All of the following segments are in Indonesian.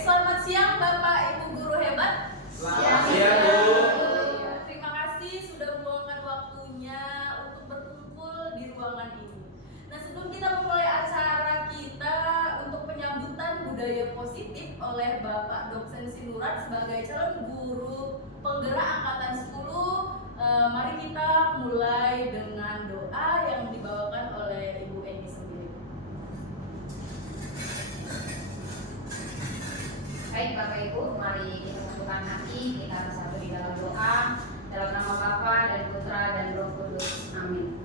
selamat siang Bapak Ibu guru hebat. Selamat siang, Bu. Terima kasih sudah meluangkan waktunya untuk berkumpul di ruangan ini. Nah, sebelum kita memulai acara kita untuk penyambutan budaya positif oleh Bapak Dosen Sinurat sebagai calon guru penggerak angkatan 10, mari kita mulai dengan doa yang dibawakan oleh Ibu Eni sendiri. Baik Bapak Ibu, mari kita satukan hati, kita bersatu di dalam doa dalam nama Bapa dan Putra dan Roh Kudus. Amin.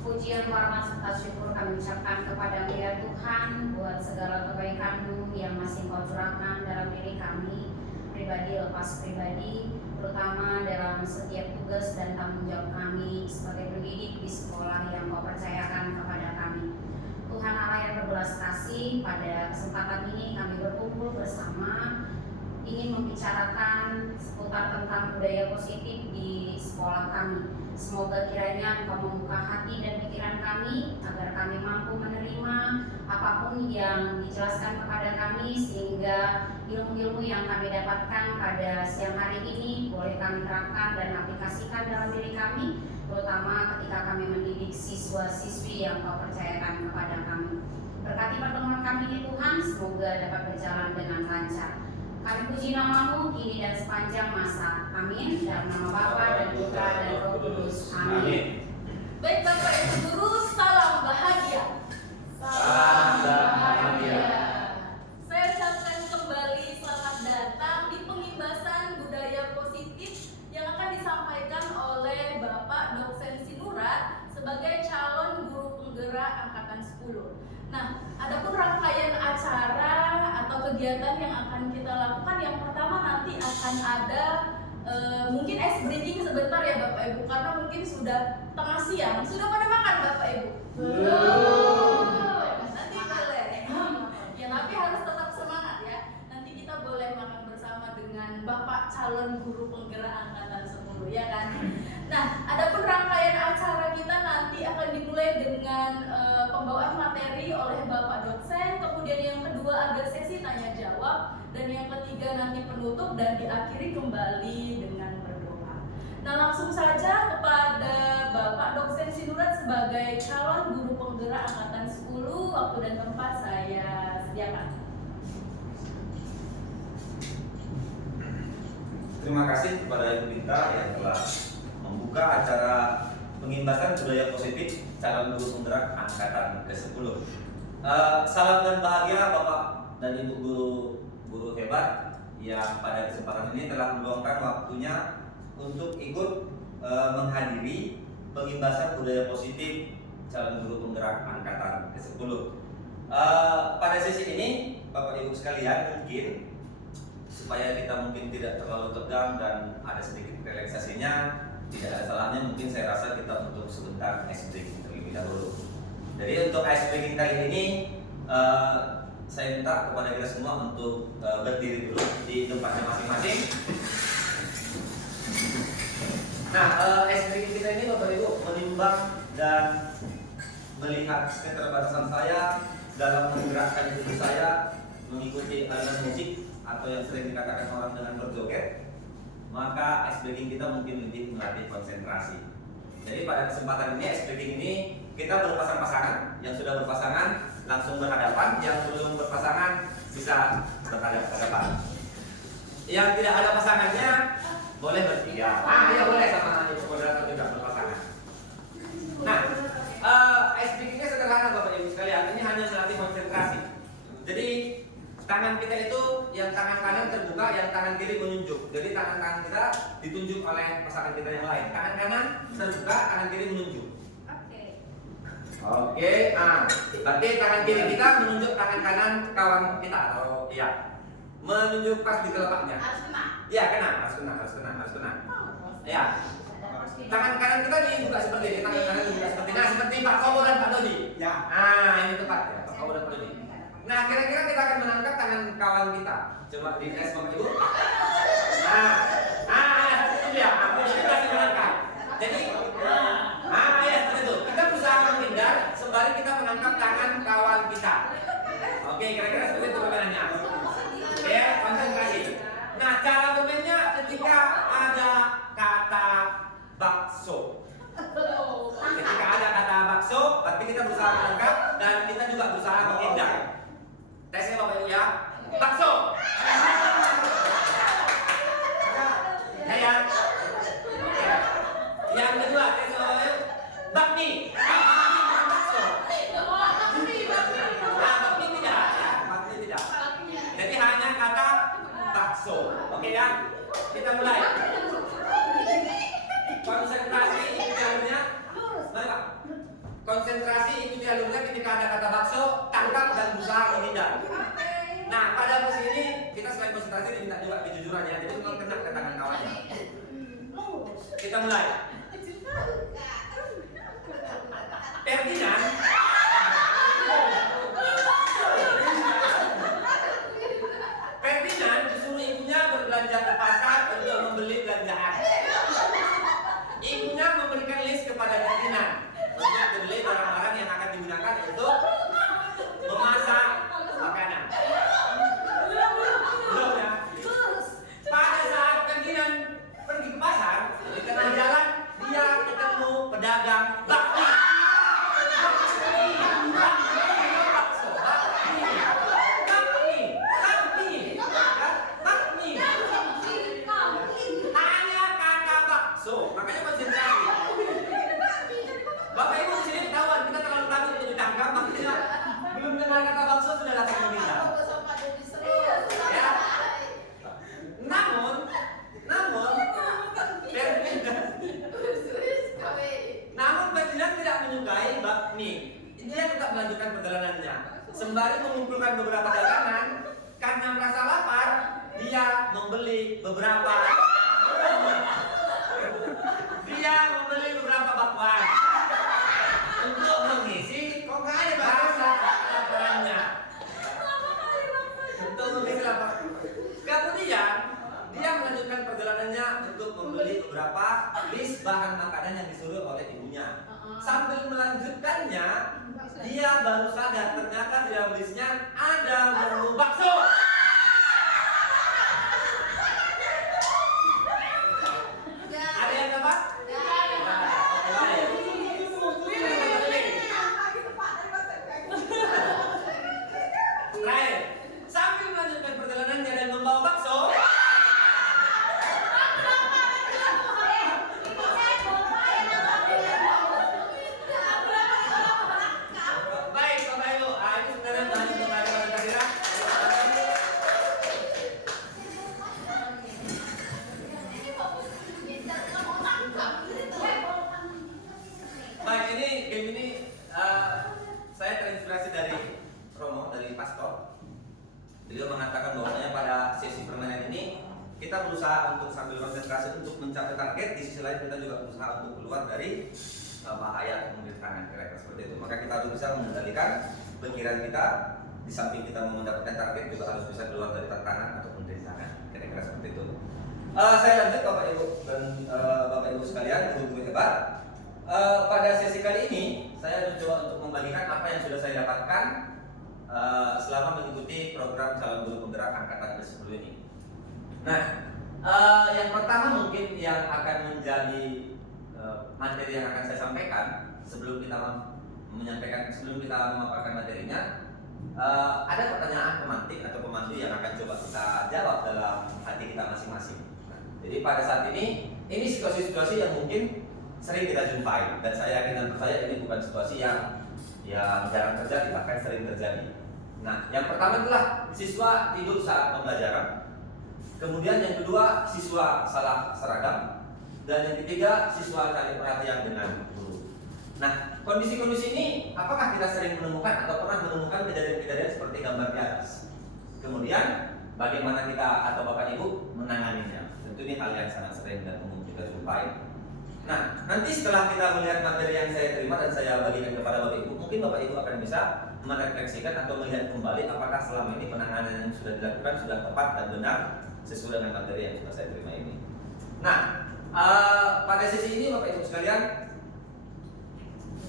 Pujian, hormat serta syukur kami ucapkan kepada-Mu ya Tuhan buat segala kebaikan-Mu yang masih Kau curahkan dalam diri kami, pribadi lepas pribadi, terutama dalam setiap tugas dan tanggung jawab kami sebagai pendidik di sekolah yang Kau percayakan kepada kami. Tuhan Allah yang berbelas kasih, pada kesempatan ini kami berkumpul bersama ingin membicarakan seputar tentang budaya positif di sekolah kami. Semoga kiranya Engkau membuka hati dan pikiran kami agar kami mampu menerima apapun yang dijelaskan kepada kami, sehingga ilmu-ilmu yang kami dapatkan pada siang hari ini boleh kami terapkan dan aplikasikan dalam diri kami, terutama ketika kami mendidik siswa-siswi yang Kau percayakan kepada kami. Berkati pertemuan kami ini Tuhan, semoga dapat berjalan dengan lancar. Kami puji nama-Mu kini dan sepanjang masa. Amin. Dalam nama Bapa dan Putra dan Roh Kudus. Amin. Baik Bapak Ibu guru, salam bahagia. Salam bahagia. Saya ucapkan kembali selamat datang di pengimbasan budaya positif yang akan disampaikan oleh Bapak Dosen Sinurat sebagai calon guru penggerak angkatan 10. Nah, adapun rangkaian acara atau kegiatan yang akan kita lakukan, yang pertama nanti akan ada mungkin ice breaking sebentar ya Bapak Ibu, karena mungkin sudah tengah siang. Sudah pada makan Bapak Ibu? Belum. Nanti boleh. Ya, tapi harus tetap semangat ya. Nanti kita boleh makan bersama dengan Bapak calon guru penggerak angkatan 10 ya kan. Nah, adapun rangkaian acara kita nanti akan dimulai dengan pembawaan materi oleh Bapak dosen, kemudian yang kedua ada sesi tanya jawab, dan yang ketiga nanti penutup dan diakhiri kembali dengan berdoa. Nah, langsung saja kepada Bapak Dosen Sinurat sebagai calon guru penggerak angkatan 10, waktu dan tempat saya sediakan. Terima kasih kepada Ibu Binta yang telah membuka acara pengimbasan budaya positif calon guru penggerak angkatan ke-10. Salam dan bahagia Bapak dan Ibu guru hebat yang pada kesempatan ini telah meluangkan waktunya untuk ikut menghadiri pengimbasan budaya positif calon guru penggerak angkatan ke-10. Pada sesi ini Bapak Ibu sekalian, mungkin supaya kita mungkin tidak terlalu tegang dan ada sedikit relaksasinya, tidak ada salahnya mungkin saya rasa kita untuk sebentar ice breaking terlebih dahulu. Jadi untuk ice breaking kali ini saya minta kepada kita semua untuk berdiri dulu di tempatnya masing-masing. Nah, ice breaking kita ini Bapak Ibu menimbang dan melihat keterbatasan saya dalam menggerakkan tubuh saya mengikuti aliran musik atau yang sering dikatakan orang dengan berjoget, maka ice breaking kita mungkin lebih melatih konsentrasi. Jadi pada kesempatan ini ice breaking ini kita berpasang-pasangan. Yang sudah berpasangan langsung berhadapan, yang belum berpasangan bisa berhadapan. Yang tidak ada pasangannya boleh bertiga. Ya boleh sama itu moderator juga berpasangan. Nah, ice breakingnya sederhana Bapak Ibu sekalian. Ini hanya melatih konsentrasi. Jadi tangan kita itu yang tangan kanan terbuka, yang tangan kiri menunjuk. Jadi tangan kanan kita ditunjuk oleh pasangan kita yang lain. Tangan kanan terbuka, tangan kiri menunjuk. Oke. Berarti tangan kiri kita menunjuk tangan kanan kawan kita atau iya. Menunjuk pas di kelepaknya. Harus kena. Iya, harus kena. Ya. Tangan kanan kita dibuka seperti ini, tangan kanan dibuka seperti ini. Nah, seperti Pak Kobo dan Pak Dodi. Ya. Ini tepat ya, Pak Kobo dan Pak Dodi. Nah, kira-kira kita akan menangkap tangan kawan kita. Coba di tes Bapak Ibu. Itu dia. Aku jadi berhasil menangkap. Jadi, ya seperti itu. Kita berusaha menghindar sembari kita menangkap tangan kawan kita. Oke, kira-kira seperti itu permainannya. bakso. Oke ya, kita mulai. Konsentrasi ikuti alurnya. Mari Pak. Konsentrasi ikuti alurnya ketika ada kata bakso, tangkap dan berusaha menghindar. Nah, pada posisi ini kita selain konsentrasi diminta juga kejujuran ya. Jadi kalau kena ke tangan kawannya. Kita mulai. Ferdinand. Ferdinand disuruh ibunya berbelanja ke pasar untuk membeli belanjaan. Ibunya memberikan list kepada Ferdinand untuk membeli barang-barang yang akan digunakan untuk memasak makanan. Belum ya? Pada saat Ferdinand pergi ke pasar, di tengah jalan dia ketemu pedagang bakmi. Hanya kata bakso, makanya konsentrasi. Bapak Ibu sini ketahuan kita terlalu takut untuk ditangkap, makanya belum dengar kata bakso sudah langsung menghindar. Ya. Namun Ferdinand tidak menyukai bakmi. Dia tetap melanjutkan perjalanannya. Sembari mengumpulkan beberapa dagangan, karena merasa lapar, dia membeli beberapa bakwan untuk mengisi rasa kelaparannya. Untuk mengisi lapar. Kemudian dia melanjutkan perjalanannya untuk membeli beberapa list bahan makanan yang disuruh oleh ibunya. Sambil melanjutkannya, dia baru sadar ternyata di dalam listnya ada menu bakso. Ada yang dapat? Terakhir, sambil melanjutkan perjalanannya dan membawa bakso. Baik, Bapak Ibu, ini sebenarnya bahan untuk pelajaran kehadiran. Baik, game ini saya terinspirasi dari Romo, dari Pastor. Beliau mengatakan bahwasanya pada sesi permainan ini kita berusaha untuk sambil konsentrasi untuk mencapai target, di sisi lain kita juga berusaha untuk keluar dari bahaya kemudian tangan kira-kira seperti itu. Maka kita harus bisa mengendalikan pikiran kita, di samping kita mau mendapatkan target juga harus bisa keluar dari tantangan ataupun dari tangan, kira-kira seperti itu. Saya lanjut Bapak Ibu dan Bapak Ibu sekalian, guru-guru hebat. Pada sesi kali ini saya mencoba untuk membagikan apa yang sudah saya dapatkan selama mengikuti program calon guru penggerak angkatan ke-10 ini. Nah, yang pertama mungkin yang akan menjadi materi yang akan saya sampaikan sebelum kita memaparkan materinya, ada pertanyaan pemantik atau pemandu yang akan coba kita jawab dalam hati kita masing-masing. Jadi pada saat ini situasi-situasi yang mungkin sering kita jumpai, dan saya yakin dan percaya ini bukan situasi yang jarang terjadi, bahkan sering terjadi. Nah, yang pertama adalah siswa tidur saat pembelajaran. Kemudian yang kedua, siswa salah seragam. Dan yang ketiga, siswa cari perhatian dengan guru. Nah, kondisi-kondisi ini apakah kita sering menemukan atau pernah menemukan kejadian-kejadian seperti gambar di atas? Kemudian, bagaimana kita atau Bapak Ibu menanganinya? Tentu ini hal yang sangat sering dan umum kita jumpai. Nah, nanti setelah kita melihat materi yang saya terima dan saya bagikan kepada Bapak Ibu, mungkin Bapak Ibu akan bisa merefleksikan atau melihat kembali apakah selama ini penanganan yang sudah dilakukan sudah tepat dan benar sesuai dengan materi yang sudah saya terima ini. Nah, pada sesi ini Bapak Ibu sekalian,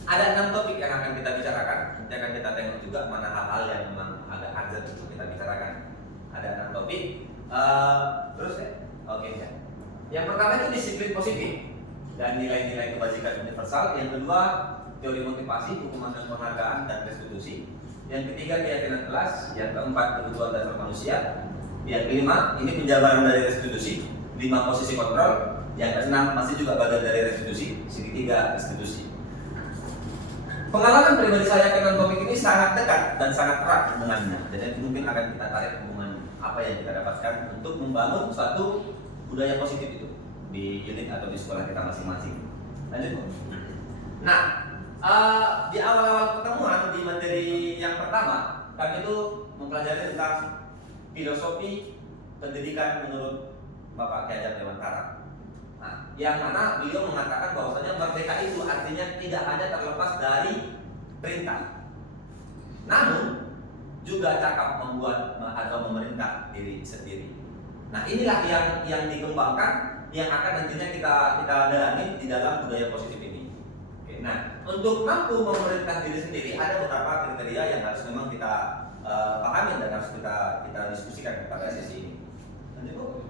ada 6 topik yang akan kita bicarakan. Nanti akan kita tengok juga mana hal-hal yang memang agak urgent untuk kita bicarakan. Ada 6 topik. Terus ya, oke ya. Yang pertama itu disiplin positif dan nilai-nilai kebajikan universal. Yang kedua, teori motivasi, hukuman dan penghargaan dan restitusi. Yang ketiga, keyakinan kelas. Yang keempat, kebutuhan dasar manusia. Yang kelima, ini penjabaran dari restitusi. 5 posisi kontrol. Yang keenam, masih juga bagian dari restitusi. Segitiga restitusi. Pengalaman pribadi saya dengan topik ini sangat dekat dan sangat erat dengannya. Jadi mungkin akan kita tarik hubungan apa yang kita dapatkan untuk membangun suatu budaya positif itu di unit atau di sekolah kita masing-masing. Lanjut. Nah, di awal-awal pertemuan di materi yang pertama, kami itu mempelajari tentang filosofi pendidikan menurut Bapak Ki Hajar Dewantara. Nah, yang mana beliau mengatakan bahwasanya merdeka itu artinya tidak hanya terlepas dari perintah, namun juga cakap membuat atau memerintah diri sendiri. Nah, inilah yang dikembangkan, yang akan nantinya kita dalami di dalam budaya positif ini. Oke, nah, untuk mampu memerintah diri sendiri ada beberapa kriteria yang harus memang kita pahami dan harus kita diskusikan pada sesi ini. Lanjut.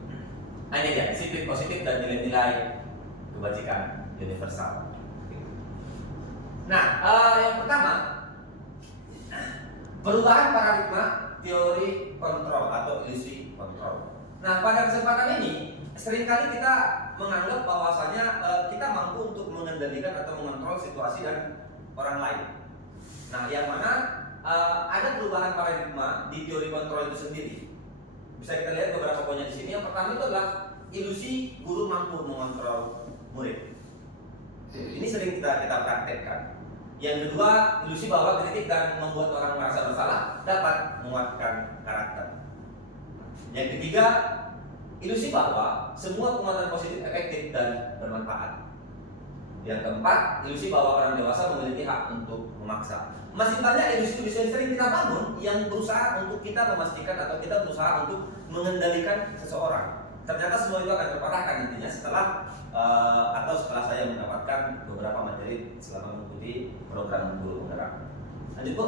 Nah, ini dia, disiplin positif dan nilai-nilai kebajikan universal. Nah, yang pertama, perubahan paradigma teori kontrol atau ilusi kontrol. Nah, pada kesempatan ini seringkali kita menganggap bahwasanya kita mampu untuk mengendalikan atau mengontrol situasi dan orang lain. Nah, yang mana ada perubahan paradigma di teori kontrol itu sendiri. Bisa kita lihat beberapa poinnya di sini. Yang pertama itu adalah ilusi guru mampu mengontrol murid. Ini sering kita praktekkan. Yang kedua, ilusi bahwa kritik dan membuat orang merasa bersalah dapat menguatkan karakter. Yang ketiga, ilusi bahwa semua penguatan positif efektif dan bermanfaat. Yang keempat, ilusi bahwa orang dewasa memiliki hak untuk memaksa. Masih banyak ilusi-ilusi yang sering kita bangun yang berusaha untuk kita memastikan atau kita berusaha untuk mengendalikan seseorang. Ternyata semua itu akan terpatahkan nantinya setelah saya mendapatkan beberapa materi selama mengikuti program guru penggerak. Lanjut Bu.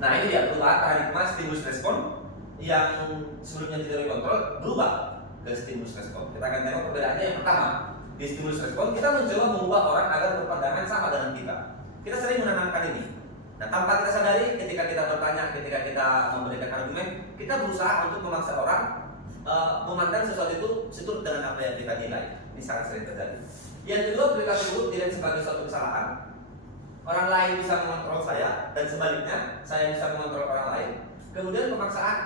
Nah, ini dia perubahan paradigma stimulus respon yang sebelumnya teori kontrol berubah ke stimulus respon. Kita akan tengok perbedaannya. Yang pertama, di stimulus respon kita mencoba mengubah orang agar berpandangan sama dengan kita. Kita sering menanamkan ini. Nah, tanpa kita sadari, ketika kita bertanya, ketika kita memberikan argumen, kita berusaha untuk memaksa orang memandang sesuatu itu seturut dengan apa yang kita nilai. Ini sangat sering terjadi. Yang kedua, perilaku tersebut dilihat sebagai suatu kesalahan. Orang lain bisa mengontrol saya dan sebaliknya, saya bisa mengontrol orang lain. Kemudian pemaksaan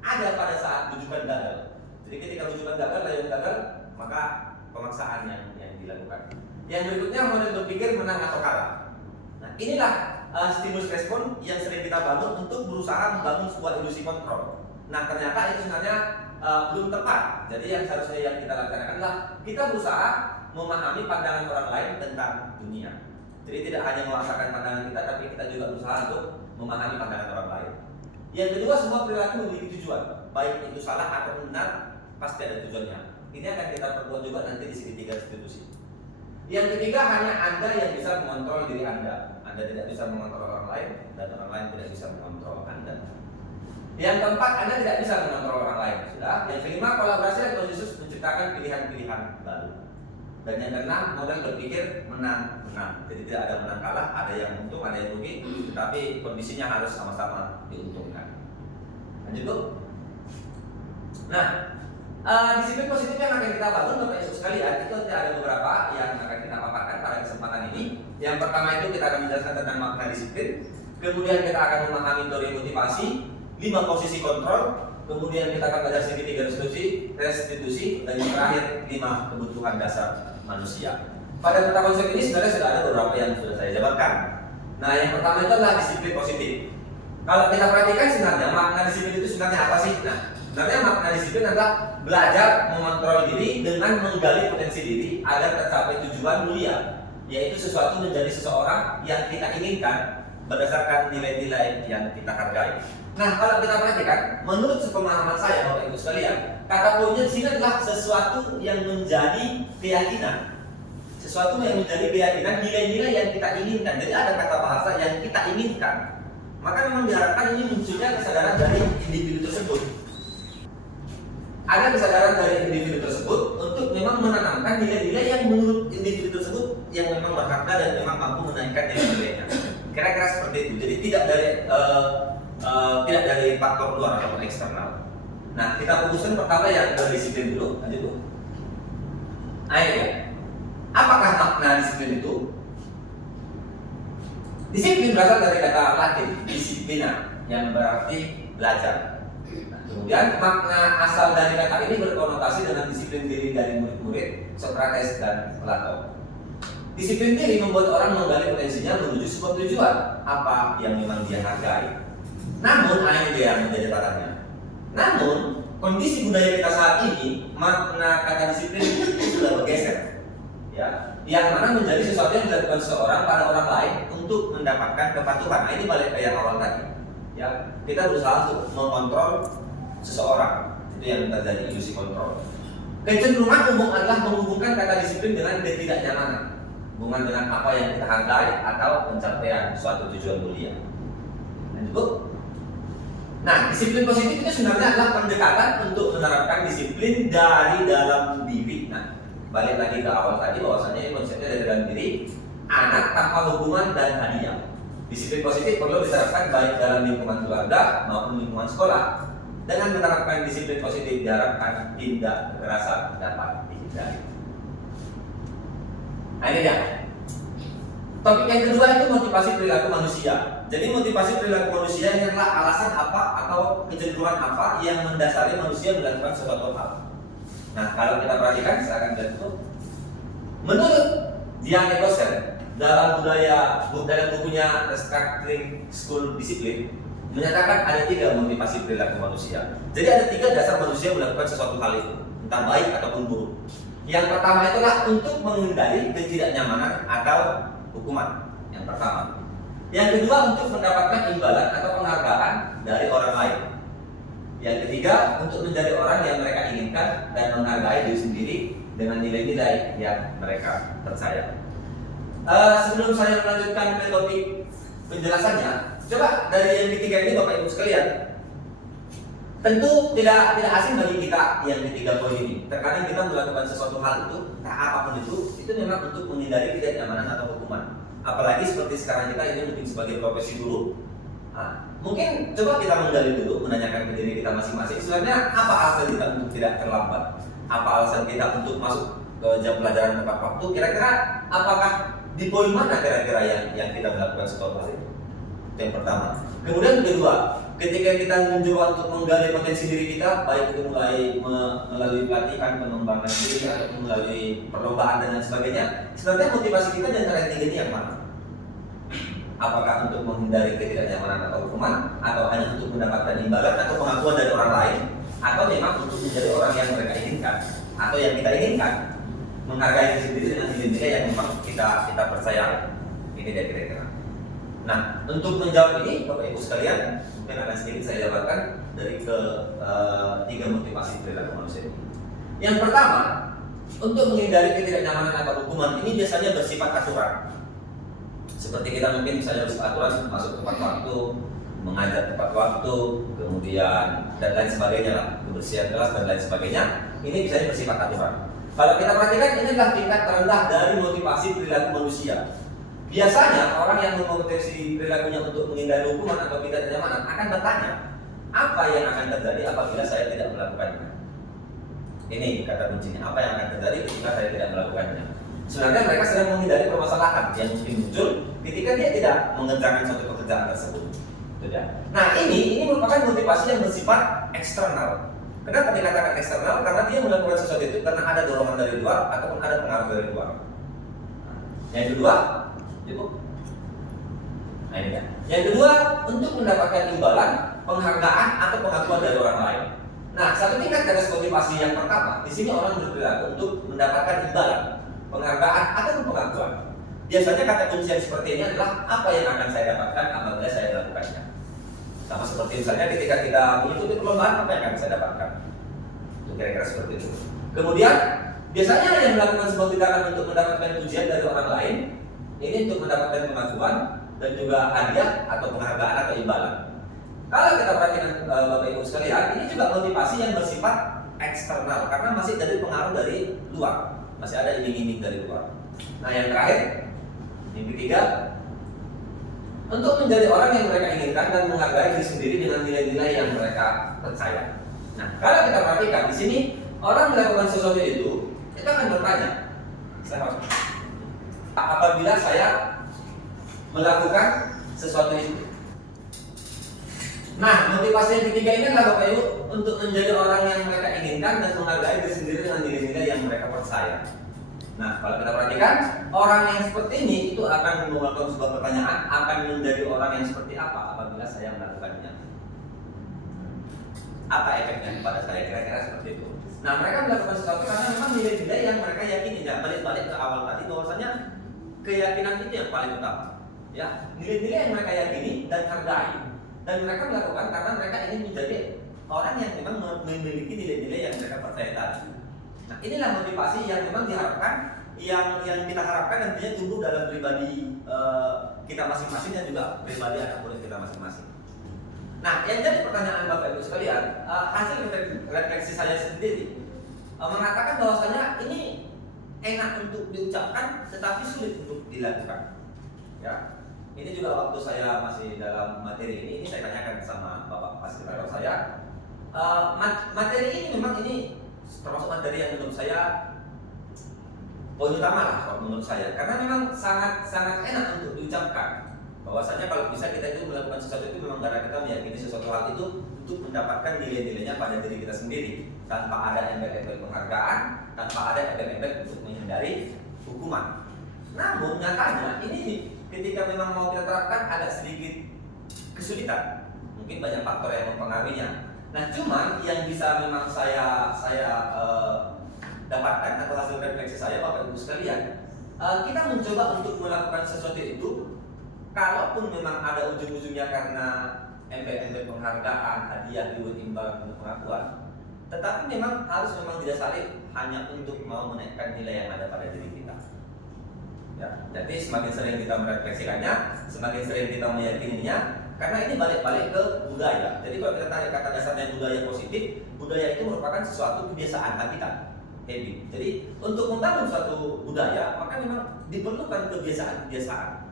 ada pada saat rujukan gagal. Jadi ketika rujukan gagal, maka pemaksaan yang dilakukan. Yang berikutnya, model berpikir menang atau kalah. Nah, inilah stimulus respon yang sering kita bangun untuk berusaha membangun sebuah ilusi kontrol. Nah, ternyata itu sebenarnya belum tepat. Jadi yang seharusnya yang kita laksanakan adalah kita berusaha memahami pandangan orang lain tentang dunia. Jadi tidak hanya memaksakan pandangan kita, tapi kita juga berusaha untuk memahami pandangan orang lain. Yang kedua, semua perilaku memiliki tujuan, baik itu salah atau benar, pasti ada tujuannya. Ini akan kita perkuat juga nanti di segitiga restitusi. Yang ketiga, hanya Anda yang bisa mengontrol diri Anda. Anda tidak bisa mengontrol orang lain, dan orang lain tidak bisa mengontrol Anda. Yang keempat, Anda tidak bisa mengontrol orang lain. Sudah. Yang kelima, kolaborasi dan konsensus menciptakan pilihan-pilihan baru. Dan yang keenam, model berpikir menang-menang. Jadi tidak ada menang kalah, ada yang untung, ada yang rugi, tetapi kondisinya harus sama-sama diuntungkan. Lanjut Bu. Nah, disiplin positif yang akan kita bangun Bapak Ibu sekalian itu ada beberapa yang akan kita paparkan pada kesempatan ini. Yang pertama itu kita akan menjelaskan tentang makna disiplin. Kemudian kita akan memahami teori motivasi, 5 posisi kontrol. Kemudian kita akan belajar segitiga restitusi, dan yang terakhir 5 kebutuhan dasar manusia. Pada peta konsep ini sebenarnya sudah ada beberapa yang sudah saya jabarkan. Nah, yang pertama itu adalah disiplin positif. Kalau kita perhatikan sebenarnya makna disiplin itu sebenarnya apa sih? Nah, sebenarnya makna disiplin adalah belajar mengontrol diri dengan menggali potensi diri agar tercapai tujuan mulia, yaitu sesuatu menjadi seseorang yang kita inginkan berdasarkan nilai-nilai yang kita hargai. Nah, kalau kita perhatikan, menurut sepemahaman saya Bapak Ibu sekalian, kata poinnya di sini adalah sesuatu yang menjadi keyakinan. Sesuatu yang menjadi keyakinan, nilai-nilai yang kita inginkan. Jadi ada kata bahasa yang kita inginkan. Maka memang diharapkan ini munculnya kesadaran dari individu tersebut. Ada kesadaran dari individu tersebut untuk memang menanamkan nilai-nilai yang menurut individu tersebut yang memang berharga dan memang mampu menaikkan nilai-nilainya. Kira-kira seperti itu. Jadi tidak dari faktor luar atau eksternal. Nah, kita fokuskan pertama yang disiplin dulu. Lanjut Bu. Ayo ya. Apakah makna disiplin itu? Disiplin berasal dari kata Latin disiplina yang berarti belajar. Nah, kemudian makna asal dari kata ini berkonotasi dengan disiplin diri dari murid-murid Socrates dan Plato. Disiplin diri membuat orang menggali potensinya menuju sebuah tujuan apa yang memang dia hargai. Namun, ini dia yang menjadi tatanan. Namun, kondisi budaya kita saat ini, makna kata disiplin itu sudah bergeser, ya, yang mana menjadi sesuatu yang dilakukan seseorang pada orang lain untuk mendapatkan kepatuhan. Nah, ini balik ke yang awal tadi, ya, kita berusaha untuk mengontrol seseorang, itu yang terjadi ilusi kontrol. Kecenderungan umum adalah menghubungkan kata disiplin dengan ketidaknyamanan, hubungan dengan apa yang kita hargai atau pencapaian suatu tujuan mulia. Lanjut. Nah, disiplin positif itu sebenarnya adalah pendekatan untuk menerapkan disiplin dari dalam diri. Nah, balik lagi ke awal tadi bahwasanya ini konsepnya dari dalam diri, anak tanpa hubungan dan hadiah. Disiplin positif perlu diterapkan baik dalam lingkungan keluarga maupun lingkungan sekolah. Dengan menerapkan disiplin positif diharapkan tindak kekerasan dapat dihindari. Nah, ini dia. Topik yang kedua itu motivasi perilaku manusia. Jadi motivasi perilaku manusia ini adalah alasan apa atau kecenderungan apa yang mendasari manusia melakukan sesuatu hal. Nah, kalau kita perhatikan, silakan lihat itu. Menurut Diane Gosser dalam bukunya Restructuring School Discipline menyatakan ada 3 motivasi perilaku manusia. Jadi ada 3 dasar manusia melakukan sesuatu hal itu, entah baik ataupun buruk. Yang pertama itulah untuk menghindari ketidaknyamanan atau hukuman. Yang pertama. Yang kedua untuk mendapatkan imbalan atau penghargaan dari orang lain. Yang ketiga untuk menjadi orang yang mereka inginkan dan menghargai diri sendiri dengan nilai-nilai yang mereka percaya. Sebelum saya melanjutkan ke topik penjelasannya, coba dari yang ketiga ini Bapak Ibu sekalian, tentu tidak asing bagi kita yang ketiga poin ini. Terkadang kita melakukan sesuatu hal itu, tak apapun itu memang untuk menghindari ketidaknyamanan atau hukuman. Apalagi seperti sekarang kita ini mungkin sebagai profesi guru. Nah, mungkin coba kita menggali dulu, menanyakan ke diri kita masing-masing. Sebenarnya apa alasan kita untuk tidak terlambat? Apa alasan kita untuk masuk ke jam pelajaran tepat waktu? Kira-kira apakah di poin mana kira-kira yang kita melakukan sesuatu hal itu? Itu yang pertama. Kemudian kedua, ketika kita mencoba untuk menggali potensi diri kita, baik itu melalui pelatihan, pengembangan diri, atau melalui perlombaan dan lain sebagainya, sebenarnya motivasi kita di antara yang 3 ini yang mana? Apakah untuk menghindari ketidaknyamanan atau hukuman, atau hanya untuk mendapatkan imbalan atau pengakuan dari orang lain, atau memang untuk menjadi orang yang mereka inginkan atau yang kita inginkan, menghargai diri sendiri dengan nilai-nilai yang memang kita percaya. Ini dia kira-kira. Nah, untuk menjawab ini, Bapak Ibu sekalian, mungkin akan sedikit saya jabarkan dari tiga motivasi perilaku manusia ini. Yang pertama, untuk menghindari ketidaknyamanan atau hukuman ini biasanya bersifat aturan. Seperti kita mungkin misalnya bersifat aturan masuk tepat waktu, mengajar tepat waktu, kemudian dan lain sebagainya lah, kebersihan kelas dan lain sebagainya. Ini biasanya bersifat aturan. Kalau kita perhatikan, ini adalah tingkat terendah dari motivasi perilaku manusia. Biasanya orang yang memotivasi perilakunya untuk menghindari hukuman atau ketidaknyamanan akan bertanya, apa yang akan terjadi apabila saya tidak melakukannya? Ini kata kuncinya, apa yang akan terjadi ketika saya tidak melakukannya? Sebenarnya mereka sedang menghindari permasalahan yang mungkin muncul ketika dia tidak mengerjakan suatu pekerjaan tersebut. Nah, ini merupakan motivasi yang bersifat eksternal. Kenapa dikatakan eksternal? Karena dia melakukan sesuatu itu karena ada dorongan dari luar ataupun ada pengaruh dari luar. Yang kedua, cukup. Nah, ini kan. Yang kedua, untuk mendapatkan imbalan, penghargaan atau pengakuan dari orang lain. Nah, satu tingkat dari motivasi yang pertama, di sini orang berperilaku untuk mendapatkan imbalan, penghargaan atau pengakuan. Biasanya kata kunci yang seperti ini adalah apa yang akan saya dapatkan apabila saya melakukannya. Sama seperti misalnya ketika kita mengikuti perlombaan, apa yang akan saya dapatkan? Itu kira-kira seperti itu. Kemudian, biasanya yang melakukan sebuah tindakan untuk mendapatkan pujian dari orang lain, ini untuk mendapatkan pengakuan dan juga hadiah atau penghargaan atau imbalan. Kalau kita perhatikan Bapak Ibu sekalian, ini juga motivasi yang bersifat eksternal karena masih dari pengaruh dari luar, masih ada iming-iming dari luar. Nah, yang terakhir, yang ketiga, untuk menjadi orang yang mereka inginkan dan menghargai diri sendiri dengan nilai-nilai yang mereka percaya. Nah, kalau kita perhatikan di sini, orang melakukan sesuatu itu, kita akan bertanya, apabila saya melakukan sesuatu itu. Nah, motivasi yang ketiga ini adalah Bapak Ibu untuk menjadi orang yang mereka inginkan dan menghargai diri sendiri dengan nilai-nilai yang mereka percaya. Nah, kalau kita perhatikan, orang yang seperti ini itu akan menggunakan sebuah pertanyaan, akan menjadi orang yang seperti apa apabila saya melakukannya? Apa efeknya kepada saya? Kira-kira seperti itu. Nah, mereka melakukan sesuatu karena memang nilai-nilai yang mereka yakini. Dan balik-balik ke awal tadi bahwasanya keyakinan itu yang paling utama. Ya, nilai-nilai yang mereka yakini dan hargai. Dan mereka melakukan karena mereka ingin menjadi orang yang memang memiliki nilai-nilai yang mereka percaya tadi. Nah, inilah motivasi yang memang diharapkan, yang kita harapkan nantinya tumbuh dalam pribadi kita masing-masing dan juga pribadi anak murid kita masing-masing. Nah, yang jadi pertanyaan Bapak Ibu sekalian, hasil refleksi saya sendiri mengatakan bahwasanya ini enak untuk diucapkan, tetapi sulit untuk dilakukan. Ya, ini juga waktu saya masih dalam materi ini saya tanyakan sama Bapak fasilitator saya. Materi ini memang ini termasuk materi yang menurut saya poin utama lah kalau menurut saya, karena memang sangat enak untuk diucapkan. Bahwasanya kalau bisa kita itu melakukan sesuatu itu memang karena kita meyakini sesuatu hal itu untuk mendapatkan nilai-nilainya pada diri kita sendiri, tanpa ada embel-embel penghargaan, tanpa ada embel-embel untuk menghindari hukuman. Namun nyatanya ini ketika memang mau kita terapkan ada sedikit kesulitan, mungkin banyak faktor yang mempengaruhinya. Nah, cuman yang bisa memang saya dapatkan atau hasil refleksi saya Bapak Ibu sekalian, kita mencoba untuk melakukan sesuatu itu. Kalaupun memang ada ujung-ujungnya karena embel-embel penghargaan, hadiah, reward, imbalan, pengakuan, tetapi memang harus didasari hanya untuk mau menaikkan nilai yang ada pada diri kita. Ya, jadi semakin sering kita merefleksikannya, semakin sering kita meyakininya, karena ini balik-balik ke budaya. Jadi kalau kita tarik kata dasarnya budaya positif, budaya itu merupakan sesuatu kebiasaan habitat, habit. Jadi untuk membangun suatu budaya, maka memang diperlukan kebiasaan-kebiasaan.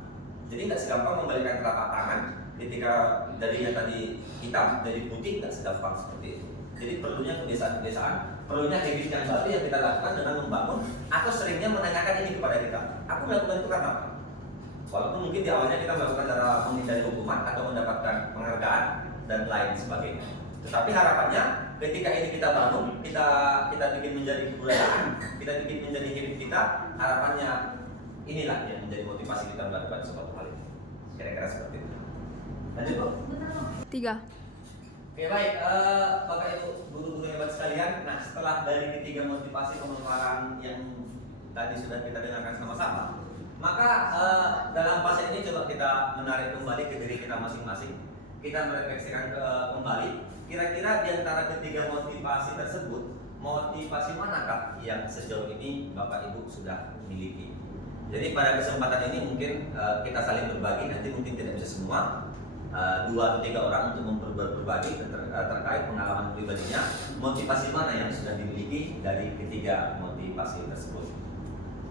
Jadi tidak segampang membalikan telapak tangan ketika dari yang tadi hitam jadi putih, tidak segampang seperti itu. Jadi perlunya kebiasaan-kebiasaan, perlunya habit yang baru yang kita lakukan dengan membangun atau seringnya menanyakan ini kepada kita. Aku melakukan itu karena apa? Walaupun mungkin di awalnya kita melakukan cara menghindari hukuman atau mendapatkan penghargaan dan lain sebagainya. Tetapi harapannya ketika ini kita bangun, kita bikin menjadi kebudayaan, kita bikin menjadi habit kita, harapannya inilah yang menjadi motivasi kita melakukan suatu hal ini. Kira-kira seperti itu. Lanjut, Bu. 3. Oke, baik. Bapak Ibu guru-guru hebat sekalian. Nah, setelah dari ketiga motivasi pemaparan yang tadi sudah kita dengarkan sama-sama, maka dalam fase ini coba kita menarik kembali ke diri kita masing-masing. Kita merefleksikan kembali. Kira-kira di antara ketiga motivasi tersebut, motivasi manakah yang sejauh ini Bapak Ibu sudah miliki? Jadi pada kesempatan ini mungkin kita saling berbagi, nanti mungkin tidak bisa semua, 2 atau 3 orang untuk berbagi terkait pengalaman pribadinya, motivasi mana yang sudah dimiliki dari ketiga motivasi tersebut.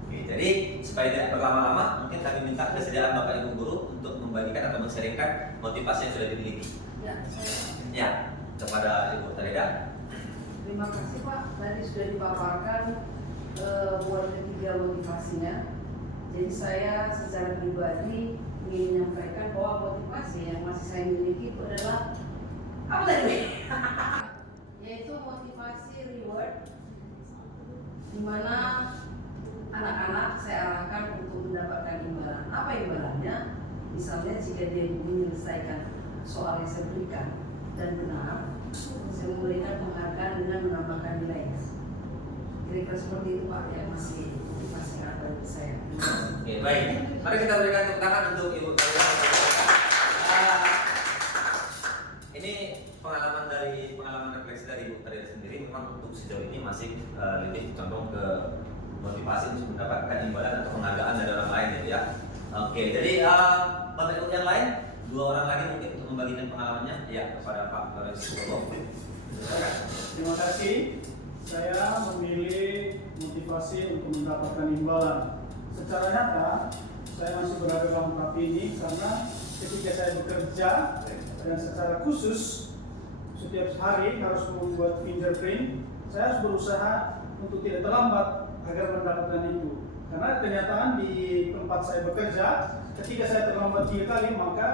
Oke, jadi supaya tidak berlama-lama, mungkin kami minta kesediaan Bapak Ibu Guru untuk membagikan atau men-sharingkan motivasi yang sudah dimiliki. Ya, saya. Ya, kepada Ibu Tarida. Terima kasih Pak, tadi sudah dipaparkan buat ketiga motivasinya. Jadi saya secara pribadi ingin menyampaikan bahwa motivasi yang masih saya miliki itu adalah apa tadi? Yaitu motivasi reward, di mana anak-anak saya arahkan untuk mendapatkan imbalan. Apa imbalannya? Misalnya jika dia menyelesaikan soal yang saya berikan dan benar, saya memberikan penghargaan dengan menambahkan nilai. Kira-kira seperti itu Pak, yang masih motivasi yang ada di saya. Oke, baik. Mari kita berikan tepuk tangan untuk Ibu Tarida. Ini pengalaman refleksi dari Ibu Tarida sendiri memang untuk sejauh ini masih lebih condong ke motivasi untuk mendapatkan imbalan atau penghargaan dari orang lain ya. Oke, jadi Bapak Ibu yang lain, 2 orang lagi mungkin untuk membagikan pengalamannya ya kepada Pak Lorenzo. Terima kasih. Saya memilih motivasi untuk mendapatkan imbalan. Secara nyata, saya masih berada dalam tahap ini karena ketika saya bekerja dan secara khusus setiap hari harus membuat fingerprint, saya harus berusaha untuk tidak terlambat agar mendapatkan itu. Karena kenyataan di tempat saya bekerja, ketika saya terlambat 3 kali, maka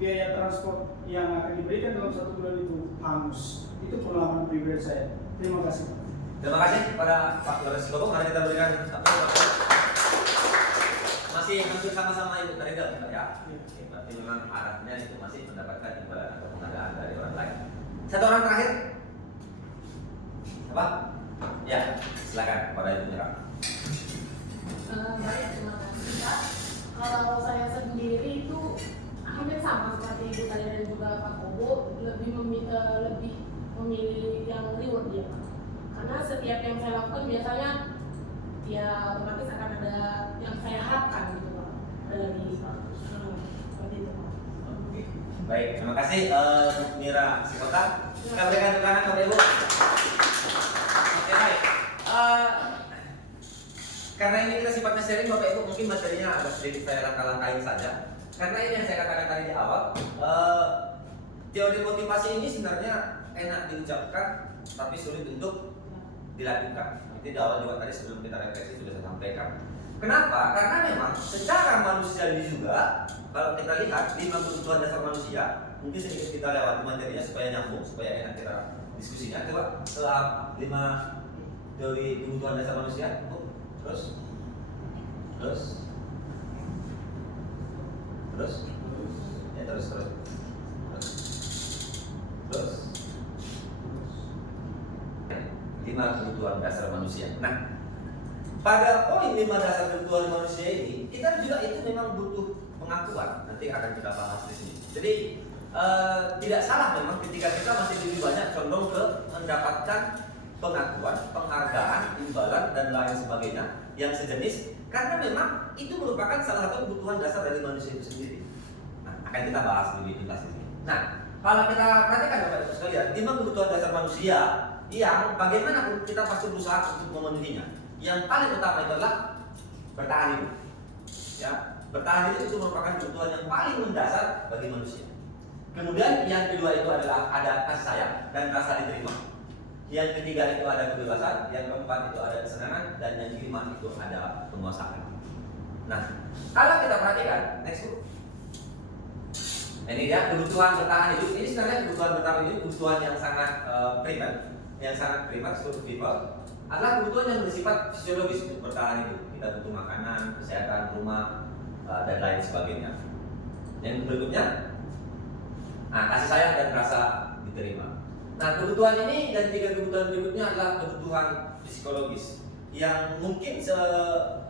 biaya transport yang akan diberikan dalam 1 bulan itu hangus. Itu pengalaman pribadi saya. Terima kasih. Terima kasih kepada Pak Lores Lobong. Mari kita berikan masih hampir sama-sama Ibu Karida, Pak ya. Oke, berarti memang arahnya itu masih mendapatkan imbalan atau penghargaan dari orang lain. Satu orang terakhir. Apa? Ya, silakan kepada Ibu Mira. Baik, terima kasih Pak. Kalau saya sendiri itu hampir sama seperti Ibu tadi dan juga Pak Kobo, lebih memilih yang reward ya Pak. Karena setiap yang saya lakukan biasanya ya otomatis akan ada yang saya harapkan gitu Pak dari seperti itu Pak. Oke. Baik, terima kasih Bu Mira Sikota. Kita berikan tepuk tangan kepada Ibu. Oke, baik. Karena ini kita sifatnya sharing, Bapak Ibu mungkin materinya agak sedikit saya langkah-langkahin saja. Karena ini yang saya katakan tadi di awal, teori motivasi ini sebenarnya enak diucapkan, tapi sulit untuk dilakukan. Itu di awal juga tadi sebelum kita refleksi sudah saya sampaikan. Kenapa? Karena memang secara manusiawi juga, kalau kita lihat 5 kebutuhan dasar manusia, mungkin sedikit kita lewati materinya supaya nyambung, supaya enak kita diskusinya. Coba setelah 5 teori kebutuhan dasar manusia, terus ya terus 5 kebutuhan dasar manusia. Nah, pada poin 5 dasar kebutuhan manusia ini, kita juga itu memang butuh pengakuan. Nanti akan kita bahas di sini. Jadi tidak salah memang ketika kita masih lebih banyak condong ke mendapatkan pengakuan, penghargaan, imbalan dan lain sebagainya yang sejenis, karena memang itu merupakan salah satu kebutuhan dasar dari manusia itu sendiri. Nah, akan kita bahas lebih jelas ini. Nah, kalau kita perhatikan Bapak Ibu sekalian, 5 kebutuhan dasar manusia yang bagaimana kita pasti berusaha untuk memenuhinya. Yang paling utama itu adalah bertahan hidup. Ya, bertahan hidup itu merupakan kebutuhan yang paling mendasar bagi manusia. Kemudian yang kedua itu adalah ada kasih sayang dan rasa diterima. Yang ketiga itu ada kebebasan, yang keempat itu ada kesenangan, dan yang kelima itu ada penguasaan. Nah, kalau kita perhatikan, next book. Ini dia kebutuhan bertahan hidup. Ini sebenarnya kebutuhan bertahan hidup kebutuhan yang sangat primer, survival, adalah kebutuhan yang bersifat fisiologis untuk bertahan hidup. Kita butuh makanan, kesehatan, rumah, dan lain sebagainya. Yang berikutnya, kasih sayang dan rasa diterima. Nah, kebutuhan ini dan 3 kebutuhan berikutnya adalah kebutuhan psikologis yang mungkin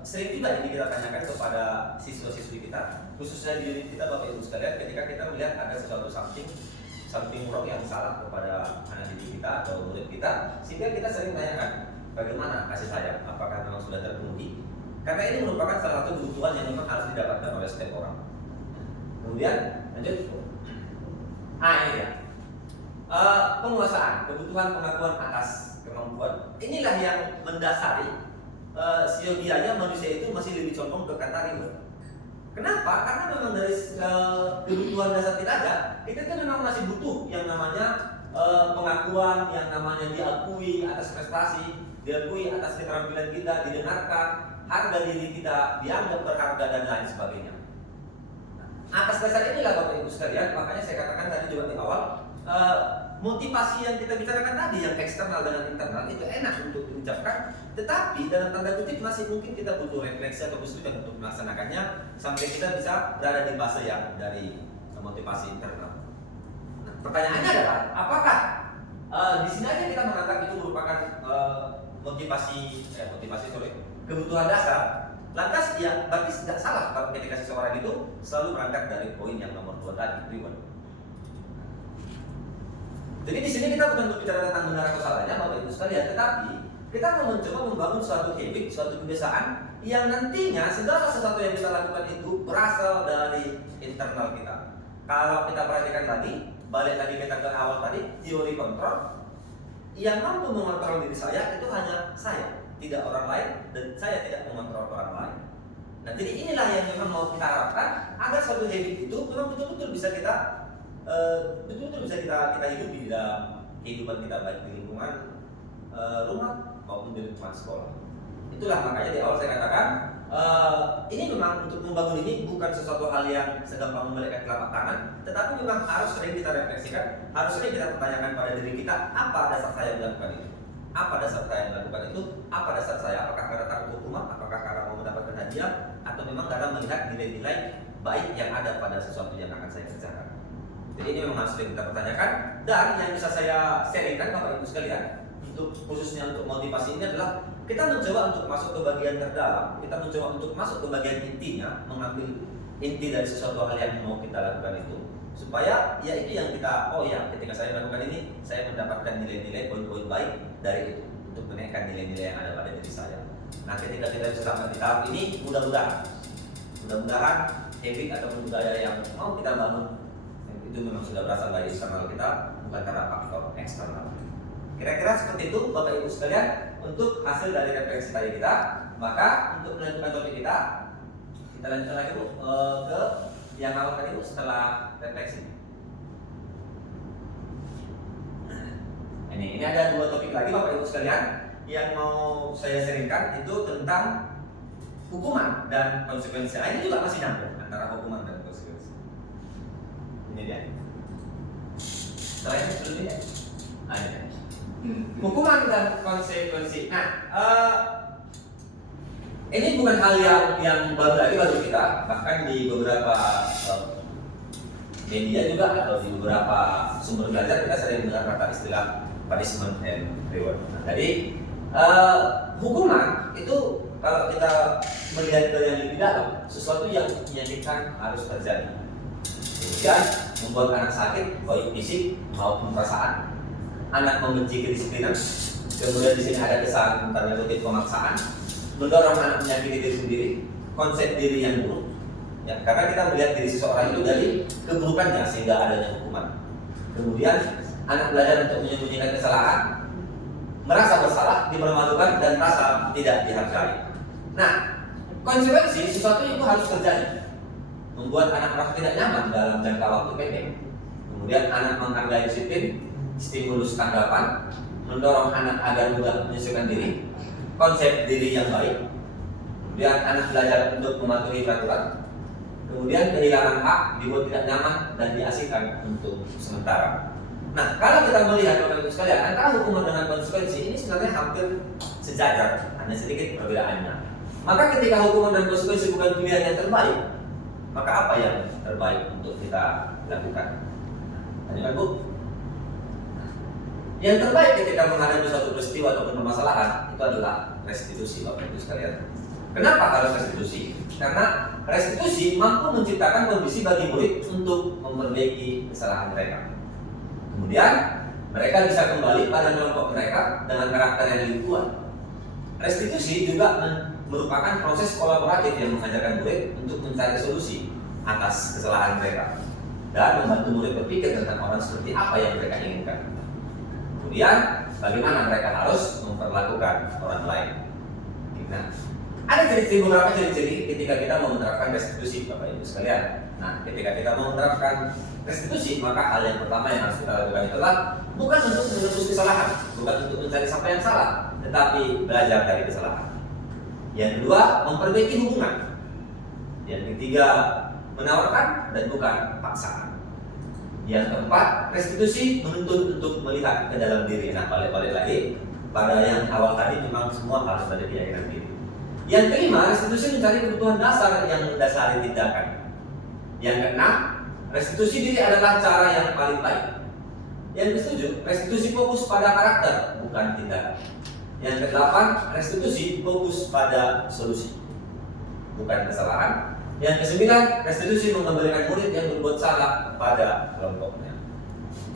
sering juga ini kita tanyakan kepada siswa-siswi kita, khususnya di unit kita Bapak Ibu sekalian, ketika kita melihat ada sesuatu something wrong yang salah kepada anak didik kita atau murid kita, sehingga kita sering tanyakan bagaimana kasih sayang, apakah memang sudah terpenuhi? Karena ini merupakan salah satu kebutuhan yang memang harus didapatkan oleh setiap orang. Kemudian lanjut, ini dia. Penguasaan, kebutuhan pengakuan atas kemampuan. Inilah yang mendasari siogianya manusia itu masih lebih condong ke kata reward. Kenapa? Karena memang dari kebutuhan dasar kita aja, kita kan memang masih butuh yang namanya pengakuan, yang namanya diakui atas prestasi, diakui atas keterampilan kita, didengarkan, harga diri kita dianggap berharga dan lain sebagainya. Atas dasar inilah Bapak Ibu sekalian, makanya saya katakan tadi juga di awal, motivasi yang kita bicarakan tadi yang eksternal dengan internal itu enak untuk diucapkan, tetapi dalam tanda kutip masih mungkin kita butuh refleksi atau kesulitan untuk melaksanakannya sampai kita bisa berada di fase yang dari motivasi internal. Nah, pertanyaannya adalah apakah di sini aja kita menganggap itu merupakan kebutuhan dasar? Lantas ya berarti tidak salah kalau ketika seseorang itu selalu berangkat dari poin yang nomor 2 tadi, reward. Jadi di sini kita bukan berbicara tentang benar atau salahnya Bapak Ibu sekalian, tetapi kita mau mencoba membangun suatu habit, suatu kebiasaan yang nantinya segala sesuatu yang kita lakukan itu berasal dari internal kita. Kalau kita perhatikan lagi, balik lagi kita ke awal tadi, teori kontrol, yang mampu mengontrol diri saya itu hanya saya, tidak orang lain, dan saya tidak mengontrol orang lain. Nah, jadi inilah yang memang mau kita harapkan agar suatu habit itu memang betul-betul bisa kita hidup di dalam kehidupan kita, baik di lingkungan rumah maupun di lingkungan sekolah. Itulah makanya di awal saya katakan ini memang untuk membangun ini bukan sesuatu hal yang segampang membalikan telapak tangan, tetapi memang harus sering kita refleksikan, harus sering kita pertanyakan pada diri kita, apa dasar saya melakukan itu? Apa dasar saya melakukan itu? Apa dasar saya? Apakah karena takut hukuman? Apakah karena mau mendapatkan hadiah? Atau memang karena melihat nilai-nilai baik yang ada pada sesuatu yang akan saya kerjakan? Jadi ini memang harus sering kita pertanyakan. Dan yang bisa saya sharingkan Bapak Ibu sekalian, untuk khususnya untuk motivasi ini adalah kita mencoba untuk masuk ke bagian terdalam, kita mencoba untuk masuk ke bagian intinya, mengambil inti dari sesuatu hal yang mau kita lakukan itu, supaya ya itu yang kita, oh ya ketika saya melakukan ini, saya mendapatkan nilai-nilai poin-poin baik dari itu untuk menaikkan nilai-nilai yang ada pada diri saya. Nah ketika kita bisa sampai di tahap ini, mudah-mudahan habit atau budaya yang mau kita bangun itu memang sudah berasal dari internal kita, bukan karena faktor eksternal. Kira-kira seperti itu Bapak Ibu sekalian untuk hasil dari refleksi tadi kita. Maka untuk melanjutkan topik kita lanjutkan lagi Bu ke yang awal tadi Bu setelah refleksi. Ini ada 2 topik lagi Bapak Ibu sekalian yang mau saya sharingkan, itu tentang hukuman dan konsekuensi. Ini juga masih nyambung antara hukuman dan konsekuensi. Ini dia. Setelah ini dulu ya. Ini. Hukuman dan konsekuensi. Nah, ini bukan hal yang baru lagi bagi kita. Bahkan di beberapa media juga atau di beberapa sumber belajar kita sering mendengar kata istilah punishment and reward. Nah, jadi hukuman itu kalau kita melihat ke yang lebih dalam, sesuatu yang menyakitkan harus terjadi. Kemudian membuat anak sakit, baik fisik maupun perasaan. Anak membenci kedisiplinan, kemudian di sini ada kesan tanda kutip pemaksaan, mendorong anak menyakiti diri sendiri, konsep diri yang buruk. Ya, karena kita melihat diri seseorang itu dari keburukannya sehingga adanya hukuman. Kemudian anak belajar untuk menyembunyikan kesalahan, merasa bersalah, dipermalukan dan merasa tidak dihargai. Nah, konsekuensi sesuatu itu harus terjadi, membuat anak merasa tidak nyaman dalam jangka waktu pendek. Kemudian anak menghargai disiplin, stimulus tanggapan, mendorong anak agar mudah menyesuaikan diri, konsep diri yang baik. Kemudian anak belajar untuk mematuhi peraturan. Kemudian kehilangan hak, dibuat tidak nyaman dan diasingkan untuk sementara. Nah, kalau kita melihat Bapak Ibu sekalian, antara hukuman dengan konsekuensi ini sebenarnya hampir sejajar, hanya sedikit perbedaannya. Maka ketika hukuman dan konsekuensi bukan pilihan yang terbaik, maka apa yang terbaik untuk kita lakukan? Tanya Bu. Yang terbaik ketika menghadapi suatu peristiwa atau permasalahan itu adalah restitusi Bapak Ibu sekalian. Kenapa harus restitusi? Karena restitusi mampu menciptakan kondisi bagi murid untuk memperbaiki kesalahan mereka. Kemudian mereka bisa kembali pada kelompok mereka dengan karakter yang lebih kuat. Restitusi juga merupakan proses kolaboratif yang mengajarkan murid untuk mencari solusi atas kesalahan mereka dan membantu murid berpikir tentang orang seperti apa yang mereka inginkan. Kemudian bagaimana mereka harus memperlakukan orang lain. Nah, ada beberapa ciri-ciri ketika kita mau menerapkan restitusi Bapak Ibu sekalian. Nah, ketika kita mau menerapkan restitusi, maka hal yang pertama yang harus kita lakukan adalah bukan untuk menebus kesalahan, bukan untuk mencari siapa yang salah, tetapi belajar dari kesalahan. Yang kedua, memperbaiki hubungan. Yang ketiga, menawarkan dan bukan paksaan. Yang keempat, restitusi menuntut untuk melihat ke dalam diri. Nah, balik-balik lagi pada yang awal tadi, memang semua harus ada di dalam diri. Yang kelima, restitusi mencari kebutuhan dasar yang mendasari tindakan. Yang keenam, restitusi diri adalah cara yang paling baik. Yang ketujuh, restitusi fokus pada karakter, bukan tindakan. Yang kedelapan, restitusi fokus pada solusi, bukan kesalahan. Yang kesembilan, restitusi mengembalikan murid yang berbuat salah pada kelompoknya.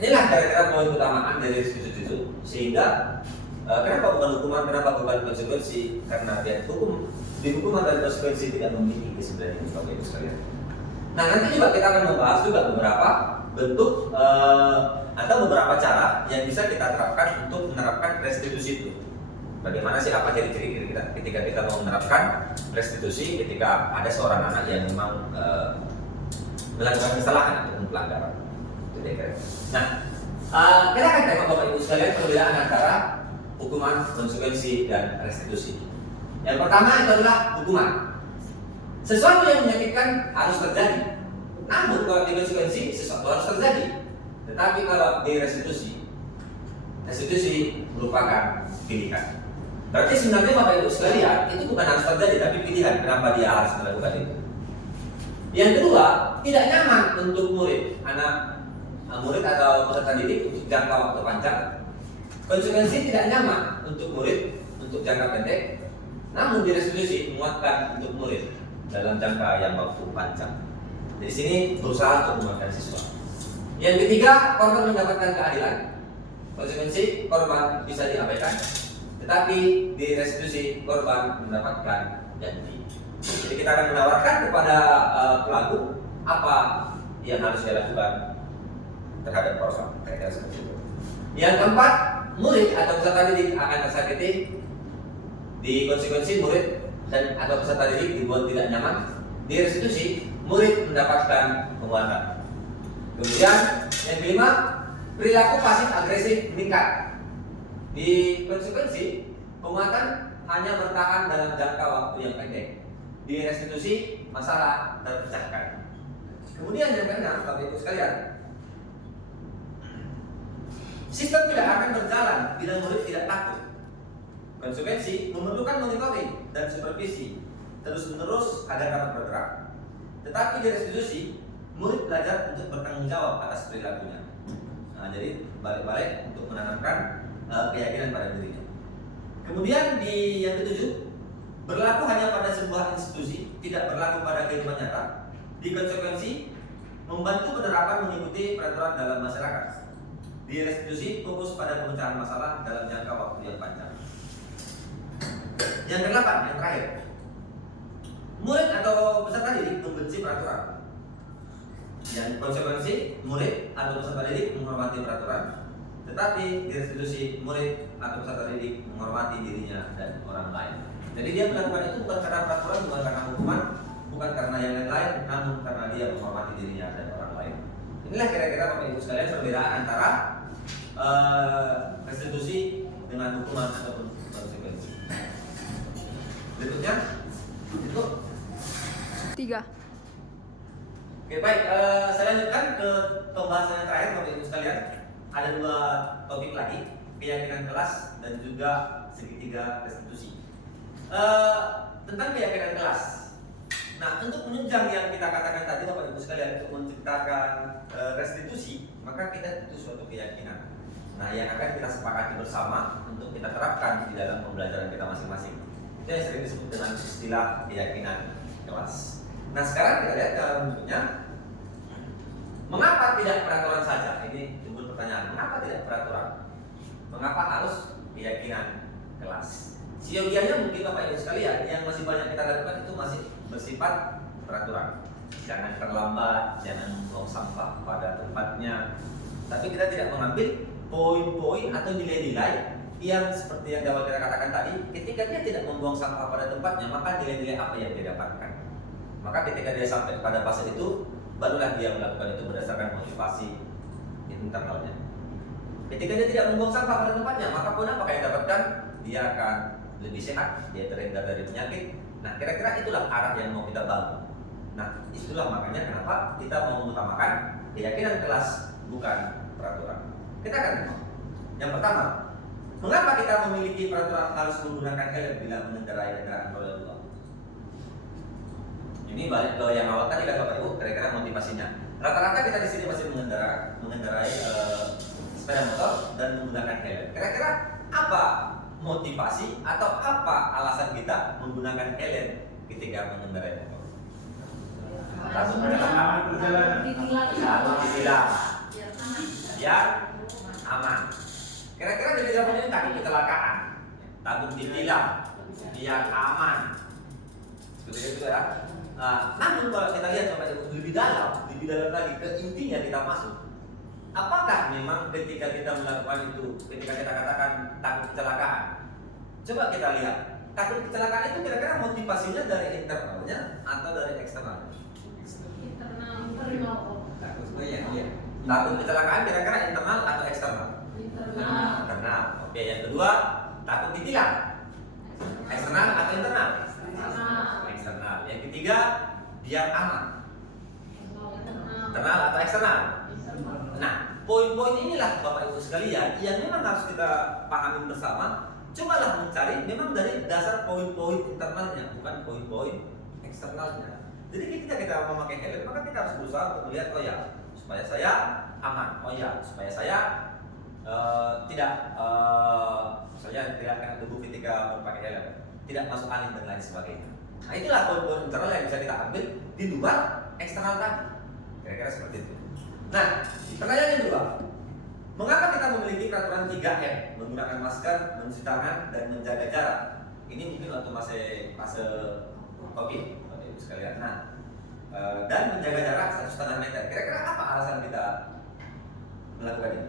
Inilah kira-kira poin utamaan dari restitusi itu. Sehingga kenapa bukan hukuman, kenapa bukan konsekuensi? Karena dia di hukuman dan konsekuensi tidak memiliki sebenarnya Bapak Ibu sekalian. Nah, nanti juga kita akan membahas juga beberapa bentuk atau beberapa cara yang bisa kita terapkan untuk menerapkan restitusi itu. Bagaimana sih, apa ciri-ciri kita ketika kita mau menerapkan restitusi ketika ada seorang anak yang memang melakukan kesalahan atau pelanggaran. Nah, kita akan tengok Bapak Ibu sekalian perbedaan antara hukuman, konsekuensi, dan restitusi. Yang pertama itu adalah hukuman. Sesuatu yang menyakitkan harus terjadi. Namun kalau di konsekuensi sesuatu harus terjadi. Tetapi kalau di restitusi merupakan pilihan. Berarti sebenarnya Bapak Ibu sekalian itu bukan harus terjadi, tapi pilihan kenapa dia harus melakukan itu. Yang kedua, tidak nyaman untuk murid atau peserta didik untuk jangka waktu panjang. Konsekuensi tidak nyaman untuk murid untuk jangka pendek, namun di restitusi menguatkan untuk murid dalam jangka yang waktu panjang. Di sini berusaha untuk menguatkan siswa. Yang ketiga, korban mendapatkan keadilan. Konsekuensi korban bisa diabaikan, tetapi di restitusi korban mendapatkan ganti. Jadi kita akan menawarkan kepada pelaku apa yang harus dia lakukan terhadap korban. Yang keempat, murid atau peserta didik akan tersakiti. Di konsekuensi murid dan atau peserta didik dibuat tidak nyaman. Di restitusi murid mendapatkan penguatan. Kemudian yang kelima, perilaku pasif agresif meningkat. Di konsekuensi penguatan hanya bertahan dalam jangka waktu yang pendek. Di restitusi masalah terpecahkan. Kemudian yang keenam, Bapak Ibu sekalian, sistem tidak akan berjalan bila murid tidak takut. Konsekuensi memerlukan monitoring dan supervisi terus-menerus agar dapat bergerak. Tetapi di restitusi, murid belajar untuk bertanggung jawab atas perilakunya. Nah, jadi balik-balik untuk menanamkan keyakinan pada dirinya. Kemudian di yang ketujuh, berlaku hanya pada sebuah institusi, tidak berlaku pada kehidupan nyata. Di konsekuensi, membantu penerapan mengikuti peraturan dalam masyarakat. Di restitusi, fokus pada pemecahan masalah dalam jangka waktu yang panjang. Yang kedelapan, yang terakhir, murid atau peserta didik membenci peraturan. Yang konsekuensi, murid atau peserta didik menghormati peraturan, tetapi di restitusi murid atau peserta didik menghormati dirinya dan orang lain. Jadi dia melakukan itu bukan karena peraturan, bukan karena hukuman, bukan karena yang lain, namun karena dia menghormati dirinya dan orang lain. Inilah kira-kira Bapak Ibu sekalian perbedaan antara restitusi dengan hukuman ataupun konsekuensi. Berikutnya, itu 3. Oke, baik, saya lanjutkan ke pembahasan yang terakhir Bapak Ibu sekalian. Ada 2 topik lagi, keyakinan kelas dan juga segitiga restitusi. Tentang keyakinan kelas. Nah, untuk menunjang yang kita katakan tadi Bapak Ibu sekalian, untuk menciptakan restitusi, maka kita butuh suatu keyakinan. Nah, yang akan kita sepakati bersama untuk kita terapkan di dalam pembelajaran kita masing-masing. Itu yang sering disebut dengan istilah keyakinan kelas. Nah, sekarang kita lihat dalam bentuknya, mengapa tidak peraturan saja? Ini timbul pertanyaan, mengapa tidak peraturan? Mengapa harus keyakinan kelas? Siogianya mungkin Bapak Ibu sekalian, yang masih banyak kita lakukan itu masih bersifat peraturan. Jangan terlambat, jangan membuang sampah pada tempatnya. Tapi kita tidak mengambil poin-poin atau nilai-nilai yang seperti yang awal kita katakan tadi. Ketika dia tidak membuang sampah pada tempatnya, maka nilai-nilai apa yang dia dapatkan? Maka ketika dia sampai pada fase itu, barulah dia melakukan itu berdasarkan motivasi internalnya. Ketika dia tidak membuang sampah pada tempatnya, maka poin apa yang dapatkan? Dia akan lebih sehat, dia terhindar dari penyakit. Nah, kira-kira itulah arah yang mau kita bangun. Nah, itulah makanya kenapa kita mau mengutamakan keyakinan kelas, bukan peraturan. Kita akan lihat. Yang pertama, mengapa kita memiliki peraturan harus menggunakan helm bila mengendarai kendaraan roda 2? Ini balik ke yang awal tadi kan Bapak Ibu, kira-kira motivasinya. Rata-rata kita di sini masih mengendarai sepeda motor dan menggunakan helm. Kira-kira apa motivasi atau apa alasan kita menggunakan helm ketika mengendarai motor? Langsung perjalanan. Ditilang. Biar aman. Kira-kira jadi jawabannya takut kecelakaan, takut ditilang, biar aman. Seperti itu ya. Namun kalau kita lihat Bapak Ibu lebih dalam lagi ke intinya kita masuk. Apakah memang ketika kita melakukan itu, ketika kita katakan takut kecelakaan, coba kita lihat takut kecelakaan itu kira-kira motivasinya dari internalnya atau dari eksternalnya? Internal. Takut takut kecelakaan kira-kira internal atau eksternal? Internal. Oke, yang kedua takut ditilang, eksternal atau internal? Eksternal. Yang ketiga biar aman. Internal atau eksternal? Nah, poin-poin inilah Bapak Ibu sekalian yang memang harus kita pahami bersama. Cobalah mencari memang dari dasar poin-poin internalnya, bukan poin-poin eksternalnya. Jadi ketika kita memakai helm, maka kita harus berusaha untuk melihat, oh ya, supaya saya aman, oh ya, supaya saya tidak misalnya tidak kena debu ketika berpakai helm, tidak masuk angin dan lain sebagainya. Nah, itulah poin-poin internal yang bisa kita ambil di luar eksternal tadi. Kira-kira seperti itu. Nah, pertanyaan yang kedua, mengapa kita memiliki peraturan 3M, menggunakan masker, mencuci tangan, dan menjaga jarak? Ini mungkin waktu fase COVID, Bapak Ibu sekalian. Nah, dan menjaga jarak 1,5 meter. Kira-kira apa alasan kita melakukan ini?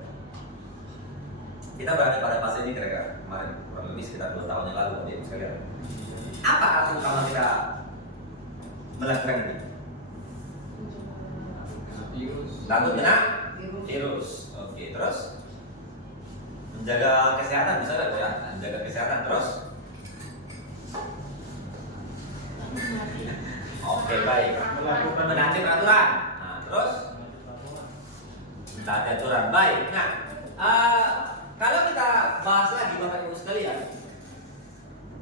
Kita berada pada fase ini kira-kira kemarin, kurang lebih sekitar 2 tahun yang lalu, Bapak Ibu sekalian. Apa alasan utama kita melakukan ini? Takut kena virus. Oke, terus menjaga kesehatan, bisa nggak ya? Menjaga kesehatan terus. Oke, baik. Menaati peraturan. Nah, terus menaati aturan. Baik. Nah, kalau kita bahas lagi Bapak Ibu sekalian,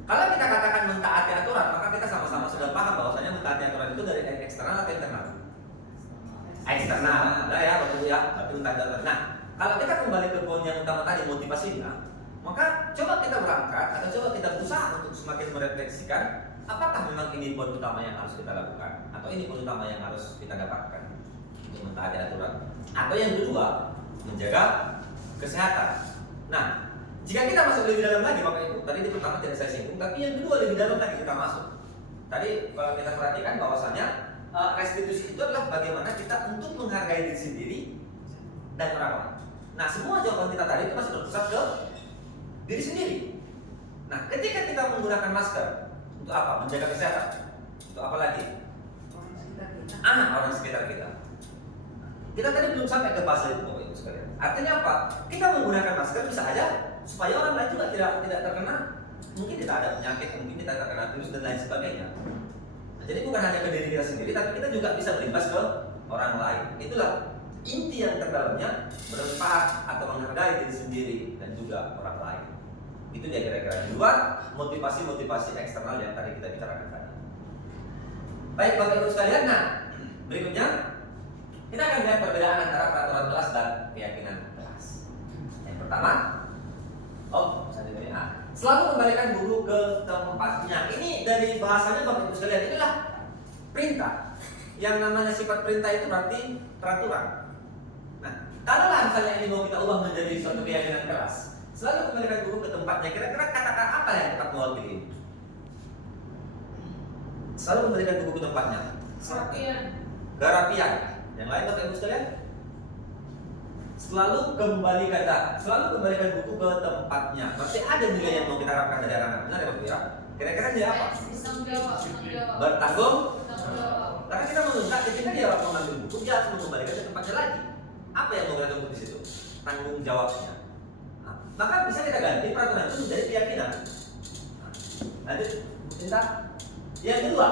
kalau kita katakan mentaati aturan, maka kita sama-sama sudah paham bahwasanya mentaati aturan itu dari eksternal atau internal? Eksternal, nah ya Bapak Ibu ya, berarti mentaati aturan. Nah, kalau kita kembali ke poin yang utama tadi, motivasinya, maka coba kita berangkat atau coba kita berusaha untuk semakin merefleksikan apakah memang ini poin utama yang harus kita lakukan, atau ini poin utama yang harus kita dapatkan untuk mentaati aturan, atau yang kedua menjaga kesehatan. Nah, jika kita masuk lebih dalam lagi Bapak Ibu, tadi di pertama tidak saya singgung, tapi yang kedua lebih dalam lagi kita masuk. Tadi kalau kita perhatikan bahwasannya restitusi itu adalah bagaimana kita untuk menghargai diri sendiri dan orang lain. Nah, semua jawaban kita tadi itu masih berpusat ke diri sendiri. Nah, ketika kita menggunakan masker untuk apa? Menjaga kesehatan. Untuk apa lagi? Orang sekitar kita. Orang sekitar kita. Kita tadi belum sampai ke fase itu Bapak Ibu sekalian. Artinya apa? Kita menggunakan masker bisa aja supaya orang lain juga tidak terkena. Mungkin tidak ada penyakit, mungkin tidak terkena virus dan lain sebagainya. Nah, jadi bukan hanya ke diri kita sendiri, tapi kita juga bisa berimbas ke orang lain. Itulah inti yang terdalamnya bermanfaat atau menghargai diri sendiri dan juga orang lain. Itu dia kira-kira di luar motivasi-motivasi eksternal yang tadi kita bicarakan tadi. Baik Bapak Ibu sekalian, nah berikutnya kita akan lihat perbedaan antara peraturan kelas dan keyakinan kelas. Yang pertama, selalu kembalikan buku ke tempatnya. Ini dari bahasanya Bapak Ibu sekalian, inilah perintah. Yang namanya sifat perintah itu berarti peraturan. Nah, kalau misalnya ini mau kita ubah menjadi suatu keyakinan kelas, selalu kembalikan buku ke tempatnya. Kira-kira kata-kata apa yang kita mewakili? Selalu kembalikan buku ke tempatnya. Kerapian. Yang lain Bapak Ibu sekalian? Selalu kembalikan buku ke tempatnya. Berarti ada nilai yang mau kita harapkan dari anak-anak. Benar ya Bapak Ibu? Kira-kira dia apa? Bertanggung. Karena kita menunjukkan ketika dia mengambil buku, dia harus mengembalikan ke tempatnya lagi. Apa yang mau kita tunggu di situ? Tanggung jawabnya. Nah, maka bisa kita ganti peraturan itu menjadi keyakinan. Nah, lanjut, cinta. Yang kedua,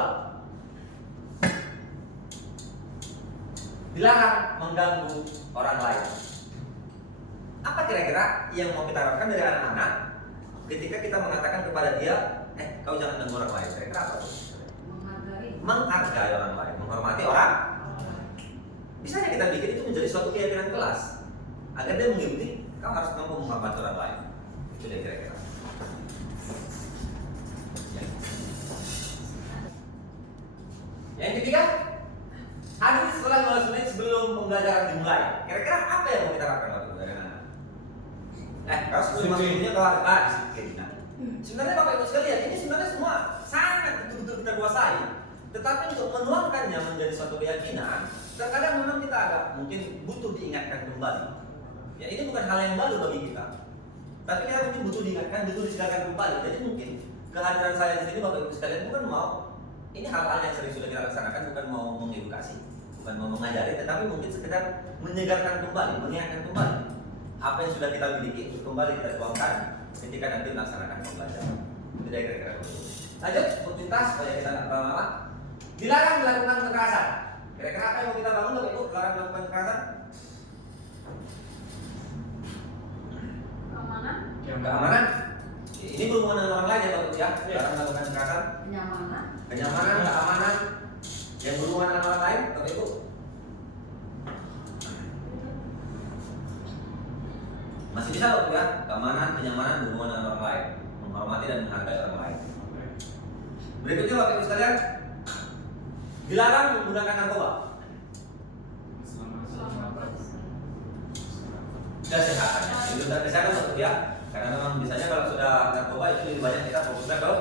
dilarang mengganggu orang lain. Apa kira-kira yang mau kita harapkan dari anak-anak ketika kita mengatakan kepada dia, kau jangan ganggu orang lain? Kira-kira apa? Menghargai orang lain, menghormati orang. Bisa kita bikin itu menjadi suatu keyakinan kelas agar dia mengikuti, kau harus mampu menghormati orang lain. Itu dia kira-kira. Yang ketiga, hadir setelah 15 menit sebelum pembelajaran dimulai. Kira-kira apa yang mau kita lakukan waktu itu dari anak? Kalau sebelum masuk dunia kau harus disiplin. Sebenarnya Bapak Ibu sekalian, ini sebenarnya semua sangat betul-betul kita kuasai. Tetapi untuk menuangkannya menjadi suatu keyakinan, terkadang memang kita agak mungkin butuh diingatkan kembali. Ya, ini bukan hal yang baru bagi kita, tapi kita mungkin butuh diingatkan, butuh disidarkan kembali. Jadi mungkin kehadiran saya di sini Bapak Ibu sekalian bukan mau, ini hal-hal yang sering sudah kita laksanakan, bukan mau mengedukasi, bukan mau mengajari, tetapi mungkin sekedar menyegarkan kembali, mengingatkan kembali apa yang sudah kita miliki untuk kembali kita tuangkan ketika nanti melaksanakan pembelajaran. Itu kira-kira. Lanjut, tuntas supaya kita nggak lama-lama. Dilarang melakukan kekerasan. Kira-kira apa yang mau kita bangun Bapak Ibu? Dilarang melakukan kekerasan? Keamanan. Ini berhubungan dengan orang lain ya Bapak Ibu ya. Dilarang melakukan kekerasan. Kenyamanan, keamanan yang berhubungan dengan orang lain Bapak Ibu. Masih bisa Bapak Ibu ya. Keamanan, kenyamanan berhubungan dengan orang lain, menghormati dan menghargai orang lain. Berikutnya Bapak Ibu sekalian, dilarang menggunakan narkoba. Kesehatannya, itu tentang kesehatan Bapak Ibu ya. Karena memang biasanya kalau sudah narkoba itu lebih banyak kita fokusnya ke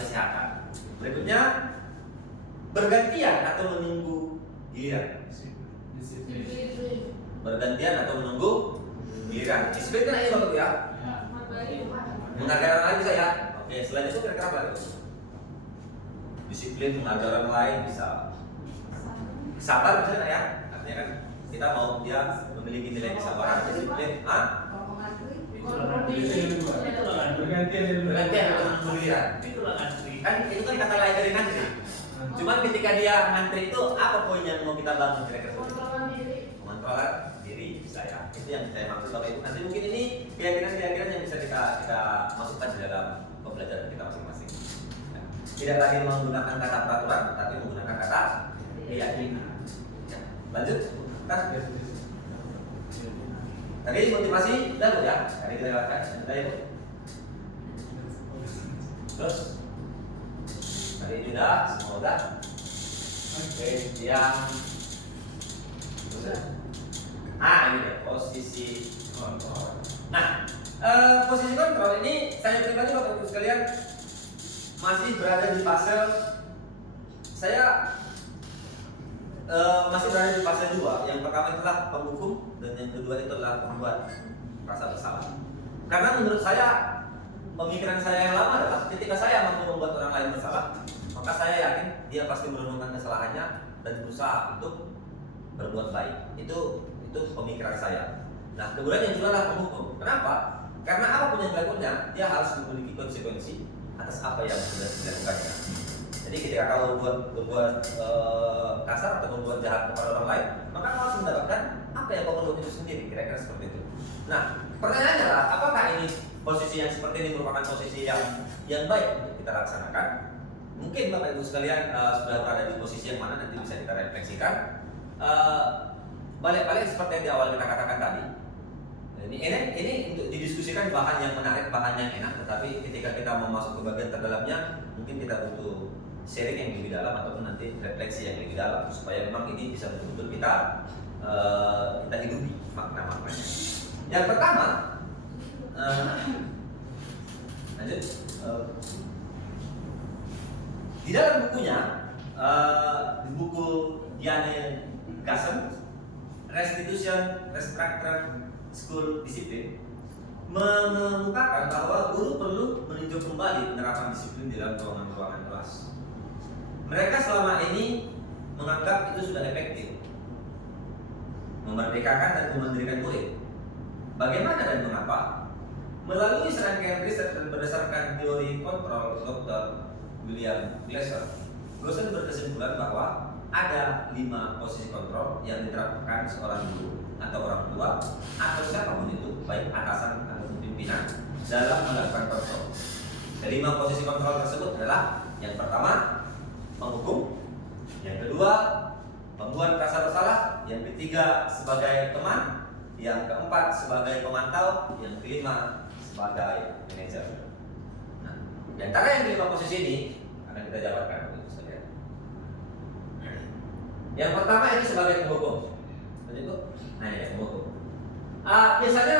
kesehatan. Berikutnya, bergantian atau menunggu giliran. Bergantian atau menunggu giliran. Disiplin kan ini Bapak Ibu ya. Menghargai orang lain bisa ya. Oke, selain itu kira-kira apa itu? Disiplin, menghargai orang lain bisa. Sabar bisa ya. Artinya kan kita mau dia memiliki nilai kesabaran, disiplin, bergantian atau menunggu giliran. Kan itu kan kata lain dari ngantri. Cuman ketika dia ngantri itu apa poin yang mau kita bangun kira-kira? Mengontrol diri bisa ya. Itu yang saya maksud Bapak Ibu. Nanti mungkin ini keyakinan-keyakinan yang bisa kita masukkan di dalam pembelajaran kita masing-masing. Tidak lagi menggunakan kata peraturan, tapi menggunakan kata keyakinan. Ya. Lanjut. Tadi motivasi udah Bu ya. Tadi kita lewatkan. Sudah ya Bu. Terus tadi ini udah, semua udah. Oke, yang ini deh, posisi kontrol. Nah, posisi kontrol ini saya pribadi Bapak Ibu sekalian masih berada di fase masih berada di fase 2. Yang pertama itulah penghukum dan yang kedua itu adalah pembuat rasa bersalah. Karena menurut saya pemikiran saya yang lama adalah ketika saya mampu membuat orang lain bersalah, maka saya yakin dia pasti merenungkan kesalahannya dan berusaha untuk berbuat baik. Itu pemikiran saya. Nah, kemudian yang kedua adalah penghukum. Kenapa? Karena apapun yang dilakukannya, dia harus memiliki konsekuensi atas apa yang sudah dilakukannya. Jadi ketika kau berbuat kasar atau berbuat jahat kepada orang lain, maka kau harus mendapatkan apa yang kau perbuat itu sendiri. Kira-kira seperti itu. Nah, pertanyaannya adalah apakah ini posisi yang seperti ini merupakan posisi yang baik untuk kita laksanakan? Mungkin Bapak Ibu sekalian sudah berada di posisi yang mana nanti bisa kita refleksikan. Balik-balik seperti yang di awal kita katakan tadi. Ini untuk didiskusikan bahan yang menarik, bahan yang enak. Tetapi ketika kita mau masuk ke bagian terdalamnya, mungkin kita butuh sharing yang lebih dalam ataupun nanti refleksi yang lebih dalam supaya memang ini bisa betul-betul kita hidupi makna-maknanya. Yang pertama, lanjut. Di dalam bukunya, di buku Diane Gassen, Restitution, Restructured School Discipline, mengemukakan bahwa guru perlu meninjau kembali penerapan disiplin di dalam ruangan-ruangan kelas. Mereka selama ini menganggap itu sudah efektif, memerdekakan dan memandirikan murid. Bagaimana dan mengapa? Melalui serangkaian riset dan berdasarkan teori kontrol Dr. William Glasser, Glasser berkesimpulan bahwa ada 5 posisi kontrol yang diterapkan seorang guru atau orang tua atau siapapun itu, baik atasan atau pimpinan, dalam melakukan kontrol. Dari 5 posisi kontrol tersebut adalah yang pertama penghukum, yang kedua pembuat rasa bersalah, yang ketiga sebagai teman, yang keempat sebagai pemantau, yang kelima sebagai manajer. Nah, di antara yang 5 posisi ini akan kita jabarkan. Yang pertama itu sebagai penghukum. Nah, ini penghukum. Biasanya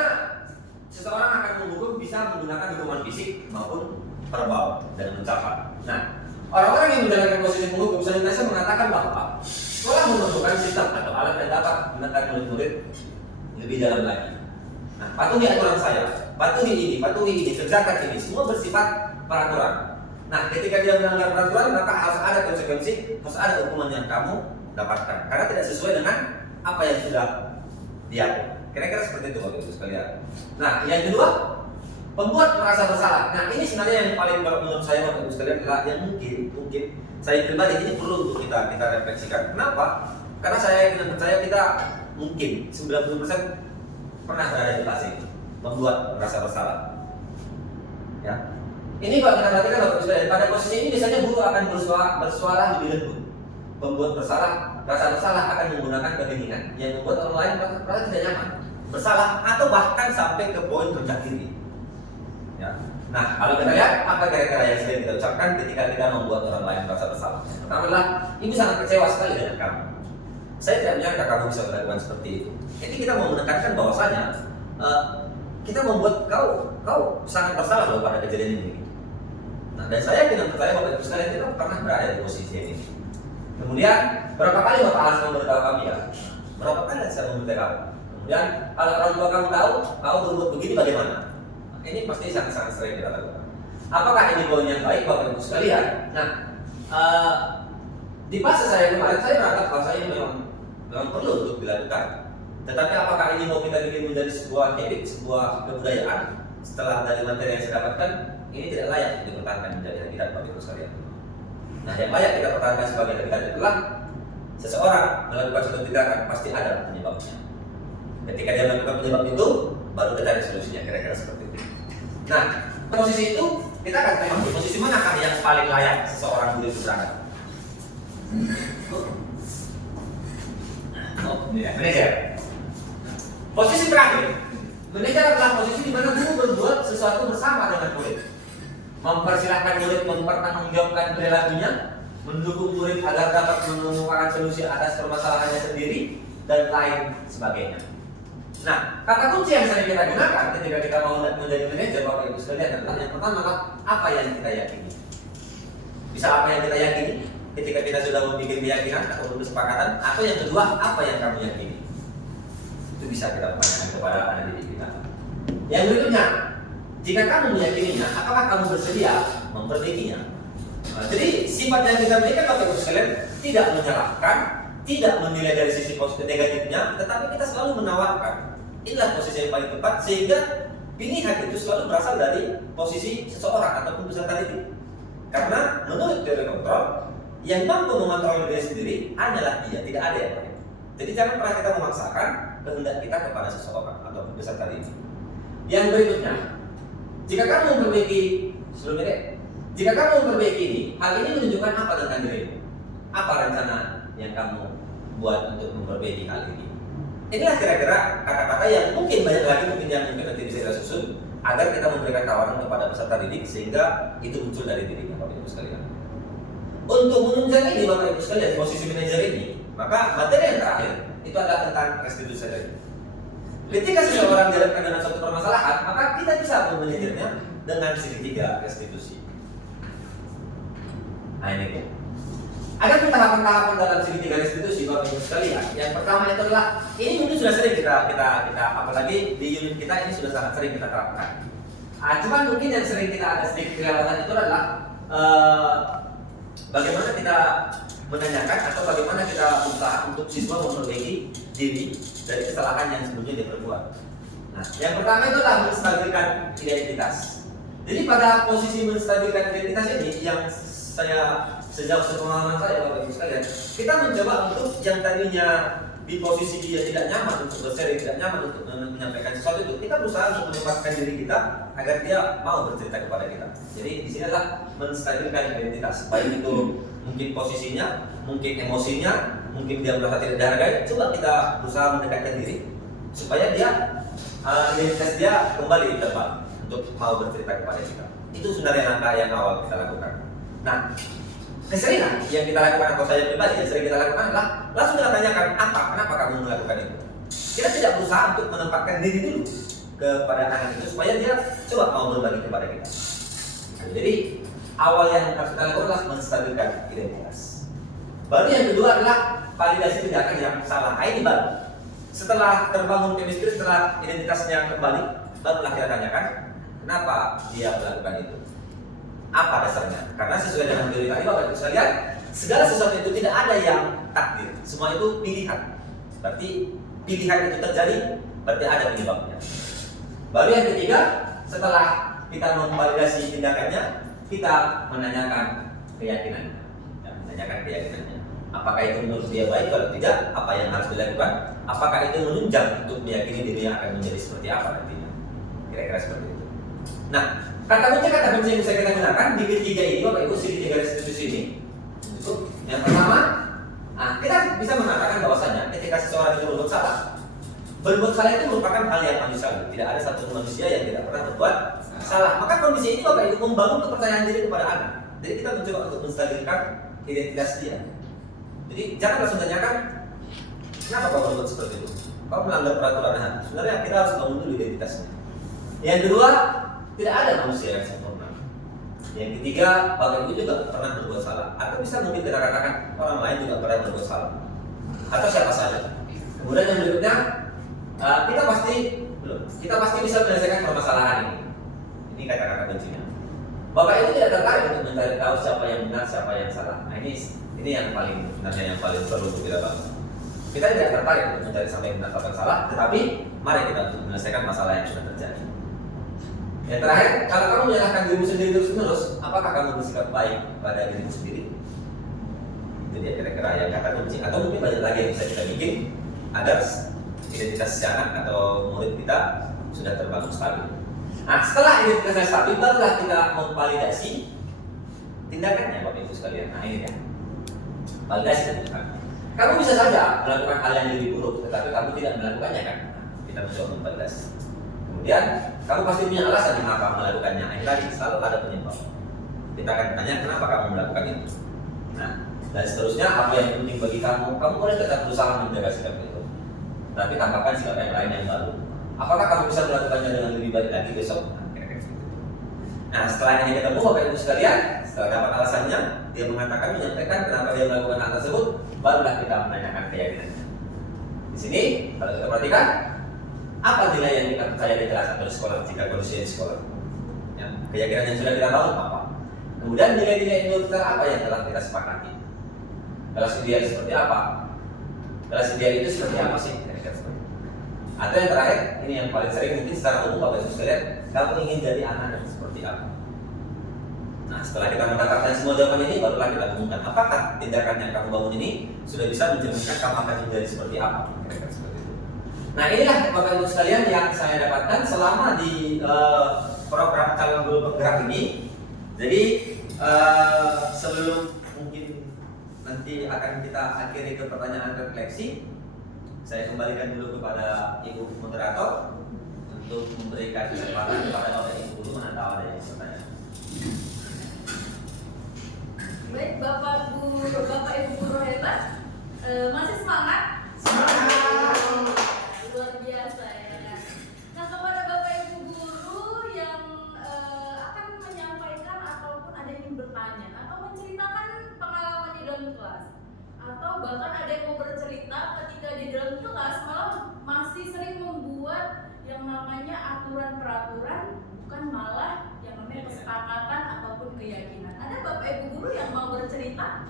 seseorang akan menghukum bisa menggunakan hukuman fisik maupun verbal dan mencapai. Nah, orang-orang yang menjalankan posisi penghukum senantiasa mengatakan bahwa sekolah memerlukan sistem atau alat yang dapat menekan murid-murid lebih dalam lagi. Nah, patuhi aturan saya, patuhi ini, kerjakan ini, semua bersifat peraturan. Nah, ketika dia melanggar peraturan, maka harus ada konsekuensi, harus ada hukuman yang kamu dapatkan, karena tidak sesuai dengan apa yang sudah diatur. Kira-kira seperti itu Bapak Ibu sekalian. Nah, yang kedua, Pembuat merasa bersalah. Nah, ini sebenarnya yang paling kalau menurut saya Bapak Ibu sekalian adalah yang mungkin saya pribadi ini perlu untuk kita refleksikan. Kenapa? Karena saya yakin dan percaya kita mungkin 90% pernah berada di fase ini, membuat merasa bersalah. Ya. Ini kalau kita perhatikan Bapak Ibu sekalian, pada posisi ini biasanya guru akan bersuara lebih lembut. Pembuat rasa bersalah akan menggunakan keheningan yang membuat orang lain merasa tidak nyaman, bersalah atau bahkan sampai ke poin rendah diri. Ya. Nah, kalau kita lihat apa kira-kira yang sering kita ucapkan ketika kita membuat orang lain merasa bersalah. Pertama adalah, ibu sangat kecewa sekali dengan kamu. Saya tidak menyangka kamu bisa melakukan seperti itu. Jadi kita mau menekankan bahwasanya kita membuat kau sangat bersalah loh pada kejadian ini. Nah, dan saya tidak percaya Bapak Ibu sekalian kita pernah berada di posisi ini. Kemudian berapa kali Bapak harus memberitahu kami ya? Berapa kali saya memberitahu kamu? Kemudian kalau orang tua kamu tahu, kau berbuat begini bagaimana? Ini pasti sangat-sangat sering kita lakukan. Apakah ini poin yang baik Bapak Ibu sekalian? Nah, di fase saya kemarin saya menganggap bahwa saya memang perlu untuk dilakukan. Tetapi apakah ini mau kita bikin menjadi sebuah habit, sebuah kebudayaan? Setelah dari materi yang saya dapatkan, ini tidak layak untuk dipertahankan menjadi habitat Bapak Ibu sekalian. Nah, yang layak kita pertahankan sebagai habitat itulah seseorang melakukan suatu tindakan pasti ada penyebabnya. Ketika dia melakukan penyebab itu, baru kita cari solusinya, kira-kira seperti itu. Nah, posisi itu kita akan tengok posisi manakah yang paling layak seseorang guru itu berangkat. Manajer. Posisi terakhir, manajer adalah posisi di mana guru berbuat sesuatu bersama dengan murid, mempersilahkan murid mempertanggungjawabkan perilakunya, mendukung murid agar dapat menemukan solusi atas permasalahannya sendiri dan lain sebagainya. Nah, kata kunci yang sering kita gunakan ketika kita mau menjadi manajer Bapak Ibu sekalian adalah yang pertama adalah apa yang kita yakini. Bisa apa yang kita yakini ketika kita sudah membuat keyakinan atau kesepakatan, atau yang kedua apa yang kamu yakini. Itu bisa kita tanyakan kepada anak didik kita. Yang berikutnya, jika kamu meyakininya, apakah kamu bersedia memperbaikinya? Nah, jadi sifat yang kita berikan Bapak Ibu sekalian tidak menyalahkan, tidak menilai dari sisi positif negatifnya, tetapi kita selalu menawarkan. Inilah posisi yang paling tepat sehingga pilihan itu selalu berasal dari posisi seseorang ataupun peserta didik. Karena menurut teori kontrol, yang mampu mengontrol diri sendiri hanyalah dia, tidak ada yang lain. Jadi jangan pernah kita memaksakan kehendak kita kepada seseorang atau peserta didik. Yang berikutnya, jika kamu memperbaiki sebelum ini, jika kamu memperbaiki ini, hal ini menunjukkan apa tentang dirimu? Apa rencana yang kamu buat untuk memperbaiki hal ini? Inilah kira-kira kata-kata yang mungkin banyak lagi, mungkin nanti bisa kita susun agar kita memberikan tawaran kepada peserta didik sehingga itu muncul dari dirinya Bapak Ibu sekalian. Untuk menunjang ini Bapak Ibu sekalian posisi manajer ini, maka materi yang terakhir itu adalah tentang restitusi tadi. Ketika seseorang dihadapkan dengan suatu permasalahan, maka kita bisa memanajernya dengan segitiga restitusi. Nah ini ya. Ada tahapan-tahapan dalam segitiga restitusi Bapak Ibu sekalian. Yang pertama itu adalah ini mungkin sudah sering kita apalagi di unit kita ini sudah sangat sering kita terapkan. Cuman mungkin yang sering kita ada sedikit kelewatan itu adalah bagaimana kita menanyakan atau bagaimana kita berusaha untuk siswa memperbaiki diri dari kesalahan yang sebelumnya dia perbuat. Nah, yang pertama itu adalah menstabilkan identitas. Jadi pada posisi menstabilkan identitas ini yang saya sejauh sepengalaman saya Bapak Ibu sekalian, kita mencoba untuk yang tadinya di posisi dia tidak nyaman untuk berseri, tidak nyaman untuk menyampaikan sesuatu itu, kita berusaha untuk menempatkan diri kita agar dia mau bercerita kepada kita. Jadi di sini adalah menstabilkan identitas, baik itu mungkin posisinya, mungkin emosinya, mungkin dia merasa tidak dihargai. Coba kita berusaha mendekatkan diri supaya dia identitas dia kembali terbang untuk mau bercerita kepada kita. Itu sebenarnya langkah yang awal kita lakukan. Nah, keseringan yang kita lakukan atau saya pribadi yang sering kita lakukan adalah langsung kita tanyakan kenapa kamu melakukan itu. Kita tidak berusaha untuk menempatkan diri dulu kepada anak itu supaya dia coba mau berbagi kepada kita. Nah, jadi awal yang harus kita lakukan adalah menstabilkan identitas. Baru yang kedua adalah validasi tindakan yang salah. Ini baru. Setelah terbangun chemistry, setelah identitasnya kembali, barulah kita tanyakan kenapa dia melakukan itu. Apa dasarnya? Karena sesuai dengan teori tadi Bapak Ibu sekalian, segala sesuatu itu tidak ada yang takdir, semua itu pilihan. Berarti pilihan itu terjadi, berarti ada penyebabnya. Baru yang ketiga, setelah kita memvalidasi tindakannya, kita menanyakan keyakinannya. Ya, menanyakan keyakinannya. Apakah itu menurut dia baik? Kalau tidak, apa yang harus dilakukan? Apakah itu menunjang untuk meyakini dirinya akan menjadi seperti apa nantinya? Kira-kira seperti itu. Nah, kata kunci yang bisa kita gunakan di ketiga ini, Bapak Ibu, di tiga restitusi ini. Itu yang pertama, kita bisa mengatakan bahwasanya ketika seseorang itu berbuat salah itu merupakan hal yang manusiawi. Tidak ada satu manusia yang tidak pernah berbuat salah. Maka kondisi ini Bapak Ibu membangun kepercayaan diri kepada anak. Jadi kita mencoba untuk menstabilkan identitas dia. Jadi jangan langsung tanyakan, kenapa kau berbuat seperti itu? Kau melanggar peraturan. Sebenarnya kita harus bangun dulu identitasnya. Yang kedua, tidak ada manusia yang sempurna. Yang ketiga, Bapak Ibu juga pernah berbuat salah. Atau bisa mungkin kita katakan orang lain juga pernah berbuat salah. Atau siapa saja. Kemudian yang berikutnya, kita pasti bisa menyelesaikan permasalahan ini. Ini kata-kata kuncinya. Bapak Ibu tidak tertarik untuk mencari tahu siapa yang benar, siapa yang salah. Nah, ini yang paling sebenarnya yang paling perlu untuk kita bangun. Kita tidak tertarik untuk mencari siapa yang benar, siapa yang salah, tetapi mari kita untuk menyelesaikan masalah yang sudah terjadi. Yang terakhir, kalau kamu menyalahkan dirimu sendiri terus-menerus, apakah kamu bersikap baik pada dirimu sendiri? Itu dia kira-kira yang kata kunci. Atau mungkin banyak lagi yang bisa kita bikin agar identitas si anak atau murid kita sudah terbangun stabil. Nah, setelah identitasnya stabil, barulah kita memvalidasi tindakannya, Bapak Ibu sekalian. Nah, ini dia. Validasi tindakan. Kamu bisa saja melakukan hal yang lebih buruk, tetapi kamu tidak melakukannya kan? Kita mencoba memvalidasi. Kemudian, kamu pasti punya alasan mengapa melakukannya. Ini tadi selalu ada penyebab. Kita akan tanya kenapa kamu melakukan itu. Nah, dan seterusnya apa yang penting bagi kamu? Kamu boleh tetap berusaha menjaga sikap itu. Tapi tambahkan sikap yang lain yang baru. Apakah kamu bisa melakukannya dengan lebih baik lagi besok? Nah, setelah ini ketemu Bapak Ibu sekalian, setelah dapat alasannya, dia mengatakan, menyampaikan kenapa dia melakukan hal tersebut, barulah kita menanyakan keyakinannya. Di sini, kalau kita perhatikan, apa nilai yang kita percaya di kelas atau di sekolah jika kondisi di sekolah? Ya, keyakinan yang sudah kita bangun apa? Kemudian nilai-nilai indikator apa yang telah kita sepakati? Kelas ideal seperti apa? Kelas ideal itu seperti apa sih? Atau yang terakhir, ini yang paling sering mungkin secara umum Bapak Ibu sekalian, kamu ingin jadi anak yang seperti apa? Nah, setelah kita mendapatkan semua jawaban ini, barulah kita umumkan apakah tindakan yang kamu bangun ini sudah bisa mencerminkan kamu akan menjadi seperti apa? Kira-kira seperti itu. Nah, inilah Bapak Ibu sekalian yang saya dapatkan selama di program calon guru penggerak ini. Jadi sebelum mungkin nanti akan kita akhiri ke pertanyaan refleksi, saya kembalikan dulu kepada Ibu Moderator untuk memberikan kesempatan kepada Bapak Ibu guru menantau ada yang pertanyaan. Baik, Bapak Ibu guru hebat, masih semangat? Luar biasa ya. Nah, kepada Bapak Ibu guru yang akan menyampaikan ataupun ada yang ingin bertanya atau menceritakan pengalaman di dalam kelas, atau bahkan ada yang mau bercerita ketika di dalam kelas malah masih sering membuat yang namanya aturan peraturan, bukan malah yang namanya kesepakatan ataupun keyakinan. Ada Bapak Ibu guru yang mau bercerita?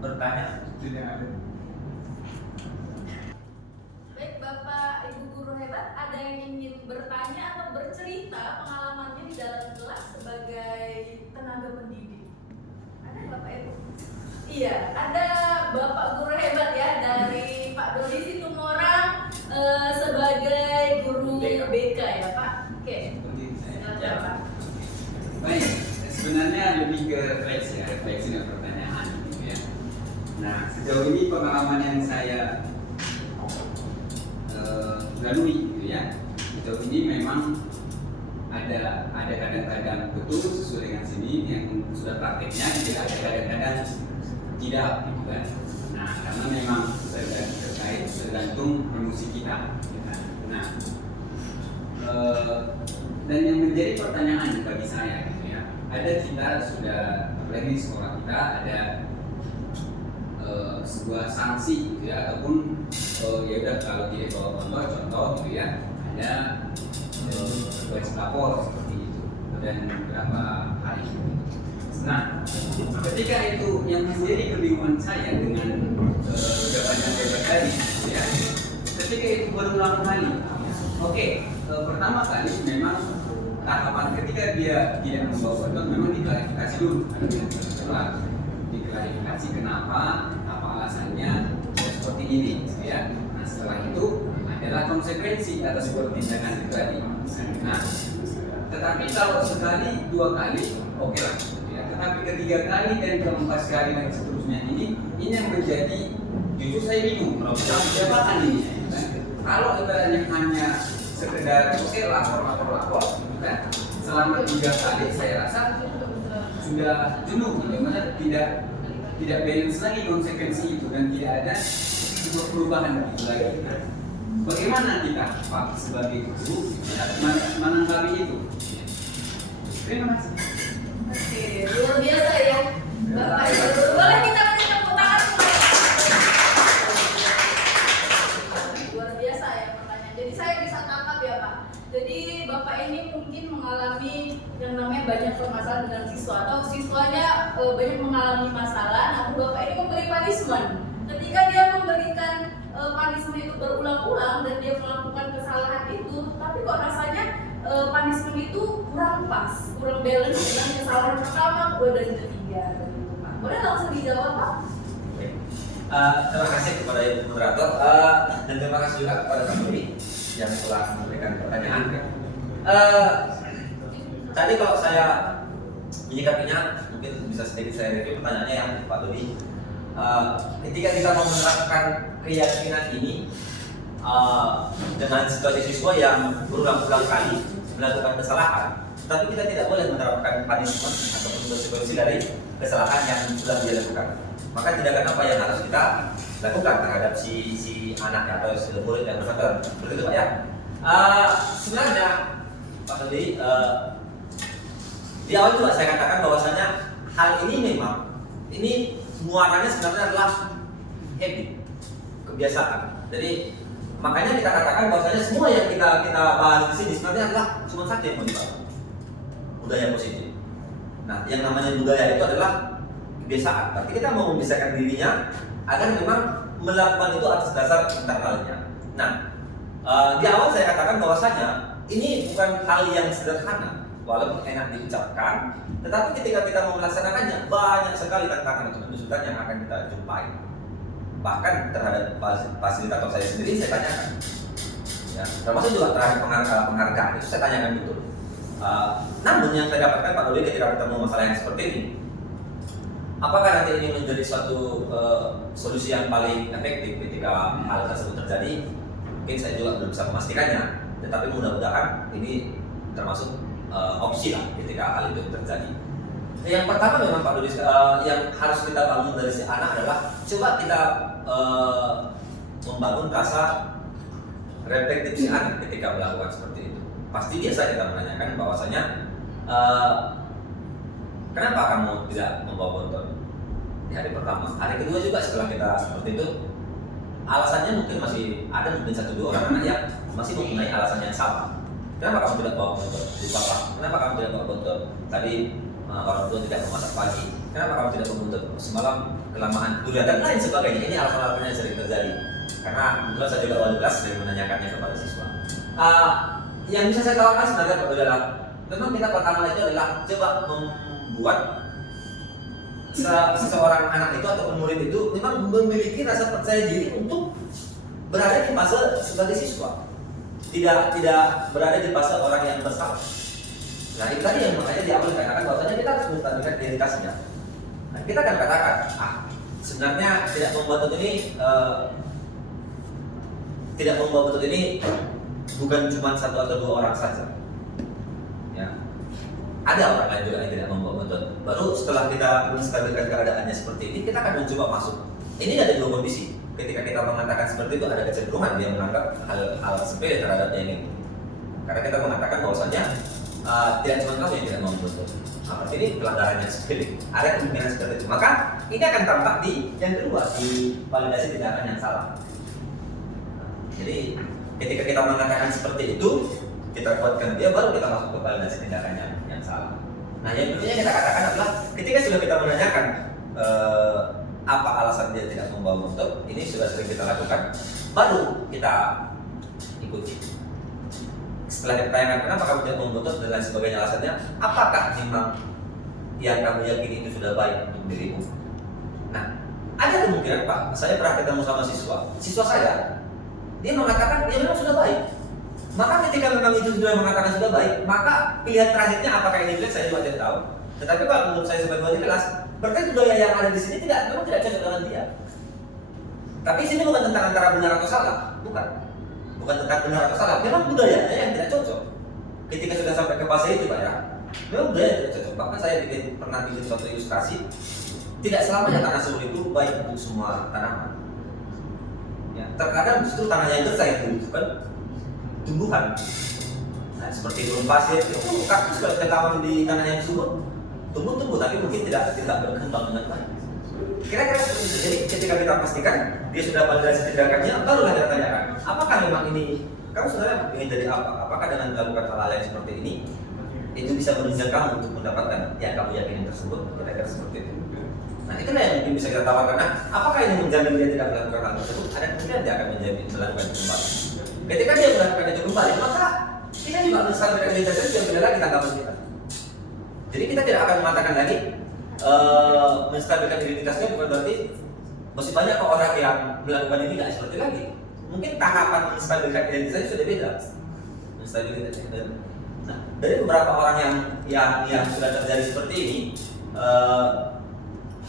Bertanya? Tidak ada. Baik, Bapak Ibu guru hebat, ada yang ingin bertanya atau bercerita pengalamannya di dalam kelas sebagai tenaga pendidik? Ada Bapak Ibu? Iya, ada Bapak guru hebat ya dari Pak Dodi Situmorang sebagai guru BK ya Pak. Oke. Ya, Pak. Baik, sebenarnya lebih ke refleksi dan pertanyaan gitu ya. Nah, sejauh ini pengalaman yang saya lalui gitu ya. Sejauh ini memang ada kadang-kadang betul sesuai dengan sini yang sudah prakteknya, tidak ada kadang-kadang tidak gitu kan. Nah, karena memang terkait tergantung emosi kita gitu kan. Nah, dan yang menjadi pertanyaan bagi saya gitu ya, ada kita sudah apalagi di sekolah kita ada sebuah sanksi gitu ya, ataupun ya udah kalau tidak bawa contoh gitu ya, ada wajib lapor seperti itu dan beberapa hari. Nah, ketika itu yang menjadi kebingungan saya dengan jawaban yang tadi gitu ya, ketika itu berulang kali, oke, pertama kali memang tahapan ketika dia tidak membawa bontot memang diklarifikasi dulu. Setelah diklarifikasi kenapa, apa alasannya seperti ini, ya. Nah setelah itu adalah konsekuensi atas sebuah tindakan itu tadi. Nah, tetapi kalau sekali, 2 kali, oke lah. Ya. Tetapi ketiga kali dan keempat kali dan seterusnya ini yang menjadi jujur saya bingung. Jabatan ini. Kan? Kalau ibaratnya hanya sekedar oke lapor, kan? Selama 3 kali saya rasa sudah jenuh, bagaimana tidak balance lagi konsekuensi itu dan tidak ada sebuah perubahan itu lagi. Nah, bagaimana kita Pak sebagai guru menanggapi itu? Terima kasih. Oke, luar biasa ya. Bapak Ibu, boleh kita beri tepuk tangan luar biasa ya pertanyaan. Jadi saya bisa tangkap ya Pak. Jadi Bapak ini mungkin mengalami yang namanya banyak permasalahan dengan siswa atau siswanya banyak mengalami masalah. Nah, Bapak ini memberi punishment. Ketika dia memberikan punishment itu berulang-ulang dan dia melakukan kesalahan itu, tapi kok rasanya punishment itu kurang pas, kurang balance dengan kesalahan pertama, kedua dan ketiga, begitu Pak. Boleh langsung dijawab Pak? Terima kasih kepada Ibu Moderator dan terima kasih juga kepada Pak Dodi yang telah memberikan pertanyaan. Tadi kalau saya menyikapinya, mungkin bisa sedikit saya review pertanyaannya yang Pak Dodi. Ketika kita mau menerapkan keyakinan ini dengan situasi siswa yang berulang-ulang kali melakukan kesalahan, tapi kita tidak boleh menerapkan punishment ataupun konsekuensi dari kesalahan yang sudah dia lakukan. Maka tindakan apa yang harus kita lakukan terhadap si anak atau si murid yang bersangkutan? Begitu Pak ya. Sebenarnya Pak Dodi, di awal juga saya katakan bahwasanya hal ini memang ini muaranya sebenarnya adalah habit, kebiasaan. Jadi makanya kita katakan bahwasanya semua yang kita bahas di sini sebenarnya adalah cuma satu yang mau dibahas, budaya positif. Nah, yang namanya budaya itu adalah kebiasaan. Tapi kita mau memisahkan dirinya agar memang melakukan itu atas dasar internalnya. Nah, di awal saya katakan bahwasanya ini bukan hal yang sederhana, walaupun enak diucapkan, tetapi ketika kita mau melaksanakannya banyak sekali tantangan atau kesulitan yang akan kita jumpai. Bahkan terhadap fasilitator saya sendiri saya tanyakan, ya, termasuk juga terhadap penghargaan itu saya tanyakan betul. Namun yang saya dapatkan Pak Dodi ketika ketemu masalah yang seperti ini, apakah nanti ini menjadi suatu solusi yang paling efektif ketika hal tersebut terjadi? Mungkin saya juga belum bisa memastikannya, tetapi mudah-mudahan ini termasuk opsi lah ketika hal itu terjadi. Yang pertama memang Pak Dodi yang harus kita bangun dari si anak adalah coba kita membangun rasa reflektif si anak ketika melakukan seperti itu. Pasti biasa kita menanyakan bahwasanya kenapa kamu tidak membawa bontot di hari pertama, hari kedua juga setelah kita seperti itu. Alasannya mungkin masih ada, mungkin 1-2 orang anak yang masih mempunyai alasan yang sama. Kenapa kamu tidak bawa bontot? Bapak, kenapa kamu tidak bawa bontot? Tadi orang tua tidak memasak pagi. Kenapa kamu tidak bawa bontot? Semalam kelamaan tidur dan lain sebagainya. Ini alasan-alasan yang sering terjadi. Karena kebetulan saya juga wali kelas sering menanyakannya kepada siswa. Yang bisa saya tawarkan sebenarnya adalah memang kita pertama itu adalah coba membuat seseorang anak itu atau murid itu memang memiliki rasa percaya diri untuk berada di fase sebagai siswa, tidak berada di fase orang yang bersalah. Nah itu tadi yang makanya di awal dikatakan bahwasanya kita harus menstabilkan identitasnya. Nah, kita akan katakan sebenarnya tidak membuat betul ini bukan cuma 1 atau 2 orang saja. Ya. Ada orang lain juga yang tidak membawa bontot. Baru setelah kita menstabilkan keadaannya seperti ini, kita akan mencoba masuk. Ini ada 2 kondisi. Ketika kita mengatakan seperti itu, ada kecenderungan dia menganggap hal sepele terhadap yang ini. Karena kita mengatakan bahwasanya tidak cuma kamu yang tidak mau bontot. Ini pelanggaran yang sepele. Ada kemungkinan seperti itu. Maka ini akan tampak di yang kedua, di validasi tindakan yang salah. Jadi ketika kita mengatakan seperti itu, kita kuatkan dia, baru kita masuk ke validasi tindakan yang salah. Nah yang berikutnya kita katakan adalah ketika sudah kita menanyakan apa alasan dia tidak membawa bontot, ini sudah sering kita lakukan, baru kita ikuti. setelah kita tanyakan kenapa kamu tidak memutus dan lain sebagainya alasannya, apakah memang yang kamu yakini itu sudah baik untuk dirimu? Nah, ada kemungkinan Pak, saya pernah ketemu sama siswa saya, dia mengatakan ya memang sudah baik. Maka ketika memang itu sudah mengatakan sudah baik, maka pilihan terakhirnya apakah ini jelek saya juga tidak tahu. Tetapi kalau menurut saya sebagai wali kelas, berarti budaya yang ada di sini memang tidak cocok dengan dia. Tapi sini bukan tentang antara benar atau salah, bukan tentang benar atau salah. Memang budayanya yang tidak cocok. Ketika sudah sampai ke fase itu Pak ya, memang budaya yang tidak cocok. Bahkan saya pernah bikin suatu ilustrasi, tidak selamanya tanah subur itu baik untuk semua tanaman. Ya, terkadang justru tanah yang gersang yang membutuhkan tumbuhan. Nah, seperti gurun pasir itu kaktus kalau kita tanam di tanah yang subur, tumbuh tapi mungkin tidak berkembang dengan baik. Kira-kira seperti itu. Jadi ketika kita pastikan dia sudah validasi tindakannya, barulah kita tanyakan, apakah memang ini kamu sebenarnya ingin jadi apa? Apakah dengan melakukan hal-hal yang seperti ini itu bisa menunjang kamu untuk mendapatkan yang kamu yakini tersebut? Kira-kira seperti itu. Nah, itulah yang mungkin bisa kita tawarkan. Nah, apakah ini menjamin dia tidak melakukan hal tersebut? Ada kemungkinan dia akan melakukan itu kembali. Ketika dia melakukan itu kembali, maka kita juga menstabilkan identitas yang benar lagi tanggapan kita. Jadi kita tidak akan mengatakan lagi menstabilkan identitasnya bukan berarti masih banyak kok orang yang melakukan ini tidak seperti lagi. Mungkin tahapan menstabilkan identitasnya sudah beda. Menstabilkan. Nah, dari beberapa orang yang sudah terjadi seperti ini,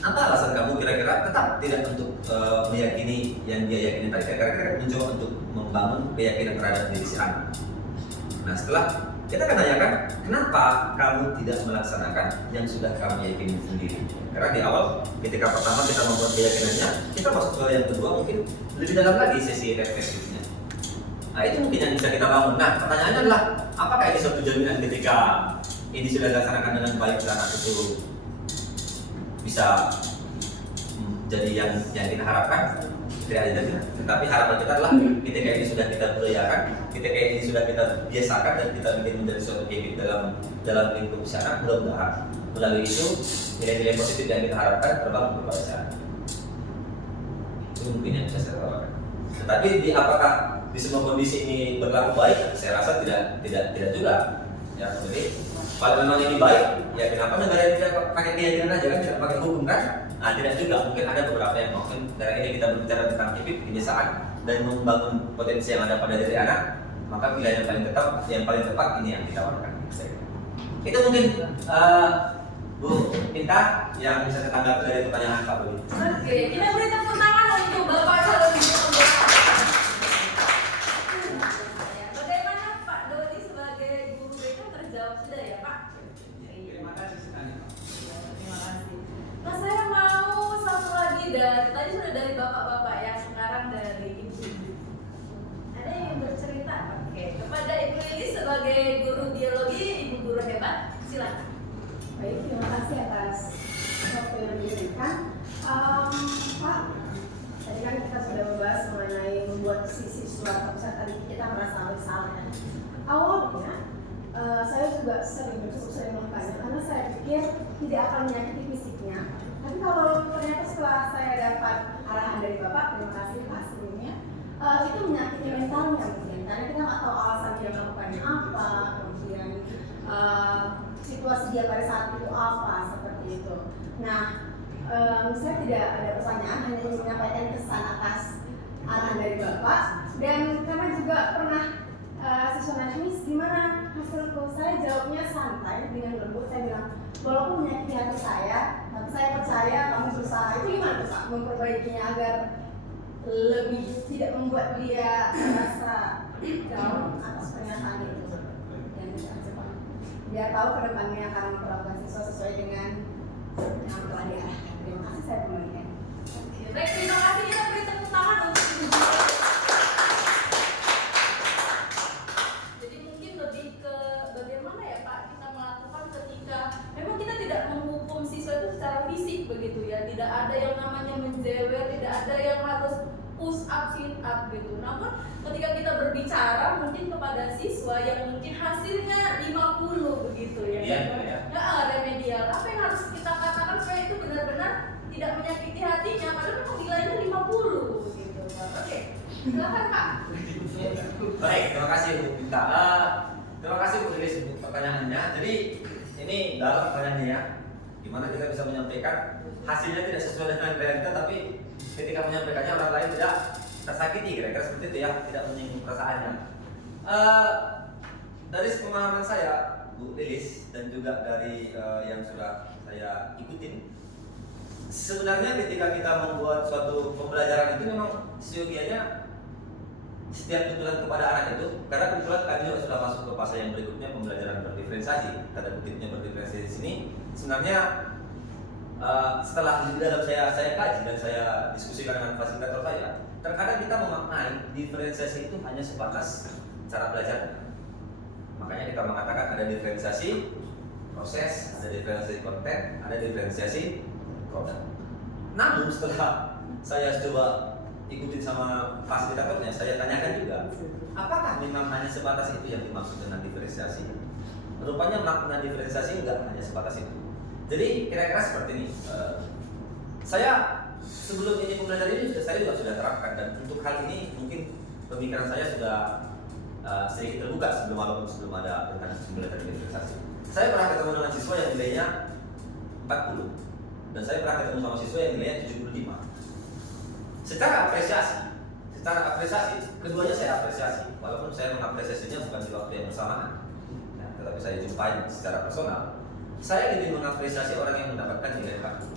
apa alasan kamu kira-kira tetap tidak untuk meyakini yang dia yakini tadi? Kira-kira mencoba untuk membangun keyakinan terhadap diri si anak. Nah, setelah kita akan tanyakan kenapa kamu tidak melaksanakan yang sudah kamu yakini sendiri. Karena di awal ketika pertama kita membuat keyakinannya, kita masuk ke yang kedua mungkin lebih dalam lagi sesi refleksinya. Nah, itu mungkin yang bisa kita bangun. Nah, pertanyaannya adalah apakah ini suatu jaminan ketika ini sudah dilaksanakan dengan baik dan anak itu bisa jadi yang kita harapkan? Tidak ada jaminan. Tetapi harapan kita adalah ketika ini sudah kita budayakan, ketika ini sudah kita biasakan dan kita bikin menjadi suatu habit dalam lingkup sana, mudah-mudahan melalui itu nilai-nilai positif yang kita harapkan terbangun kepada sana. Itu mungkin yang bisa saya tawarkan. Tetapi apakah di semua kondisi ini berlaku baik? Saya rasa tidak juga. Ya, jadi kalau memang ini baik, ya kenapa negara yang tidak pakai keyakinan aja kan, tidak pakai hukum kan? Nah, tidak juga, mungkin ada beberapa yang mungkin dari ini kita berbicara tentang habit, kebiasaan dan membangun potensi yang ada pada diri anak, maka pilihan yang paling tepat ini yang ditawarkan. Itu mungkin Bu Pinta yang bisa saya tanggapi dari pertanyaan Pak Budi. Oke, kita beri tepuk tangan untuk Bapak calon gubernur. Bagaimana Pak Dodi sebagai guru BK terjawab sudah ya Pak? Terima kasih sekali. Terima kasih. Nah, saya mau satu lagi tadi sudah dari bapak-bapak ya, sekarang dari ibu-ibu. Ada yang ingin bercerita? Oke, kepada Ibu Lili sebagai guru biologi, ibu guru hebat, silakan. Baik, terima kasih atas waktu yang diberikan. Pak, tadi kan kita sudah membahas mengenai membuat sisi surat keputusan, tadi kita merasa bersalah. Awalnya, saya juga cukup sering melakukannya karena saya pikir tidak akan menyakiti fisiknya. Tapi kalau ternyata setelah saya dapat arahan dari Bapak, terima kasih Pak sebelumnya, itu menyakiti mentalnya mungkin. Karena kita nggak tahu alasan dia melakukannya apa, kemudian situasi dia pada saat itu apa, seperti itu. Nah, saya tidak ada pertanyaan, hanya ingin menyampaikan kesan atas arahan dari Bapak. Dan karena juga pernah siswa nangis, gimana hasilku? Saya jawabnya santai dengan lembut. Saya bilang, walaupun menyakiti hati saya, tapi saya percaya kamu berusaha. Itu gimana tuh Pak? Memperbaikinya agar lebih tidak membuat dia merasa down atas pernyataan itu. Dan cepat. Biar tahu ke depannya akan memperlakukan siswa sesuai dengan yang telah diarahkan. Terima kasih, saya kembalikan. Baik, terima kasih. Kita beri tepuk tangan untuk ibu guru. Jadi mungkin lebih ke bagaimana ya Pak kita melakukan ketika memang kita tidak menghukum siswa itu secara fisik begitu ya, tidak ada yang namanya menjewer, tidak ada yang harus push up, sit up gitu. Namun ketika kita berbicara mungkin kepada siswa yang mungkin hasilnya 50 begitu ya, remedial, apa yang harus kita katakan supaya itu benar-benar tidak menyakiti hatinya, padahal memang nilainya 50 gitu Pak. Oke, silakan Pak. Baik, terima kasih Bu Pinta. pertanyaannya. Jadi ini dalam pertanyaannya ya, gimana kita bisa menyampaikan hasilnya tidak sesuai dengan realita, tapi ketika menyampaikannya orang lain tidak tersakiti, kira-kira seperti itu ya, tidak menyinggung perasaannya. Dari pemahaman saya, Bu Lilis, dan juga dari yang sudah saya ikutin, sebenarnya ketika kita membuat suatu pembelajaran itu memang seyogianya setiap tuntutan kepada anak itu, karena kebetulan kami juga sudah masuk ke fase yang berikutnya, pembelajaran berdiferensiasi. Tanda kutipnya berdiferensiasi di sini sebenarnya setelah di dalam saya kaji dan saya diskusikan dengan fasilitator saya, terkadang kita memaknai diferensiasi itu hanya sebatas cara belajar. Makanya kita mengatakan ada diferensiasi proses, ada diferensiasi konten, ada diferensiasi produk. Namun setelah saya coba ikutin sama fasilitatornya, saya tanyakan juga, apakah memang hanya sebatas itu yang dimaksud dengan diferensiasi? Rupanya makna diferensiasi enggak hanya sebatas itu. Jadi kira-kira seperti ini. Saya sebelum ini pembelajaran ini saya juga sudah terapkan, dan untuk hal ini mungkin pemikiran saya sudah sedikit terbuka sebelum ada tentang pembelajaran diferensiasi. Saya pernah ketemu dengan siswa yang nilainya 40, dan saya pernah ketemu sama siswa yang nilainya 75. Secara apresiasi, keduanya saya apresiasi, walaupun saya mengapresiasinya bukan di waktu yang bersamaan, ya, tetapi saya jumpai secara personal. Saya lebih mengapresiasi orang yang mendapatkan nilai 40.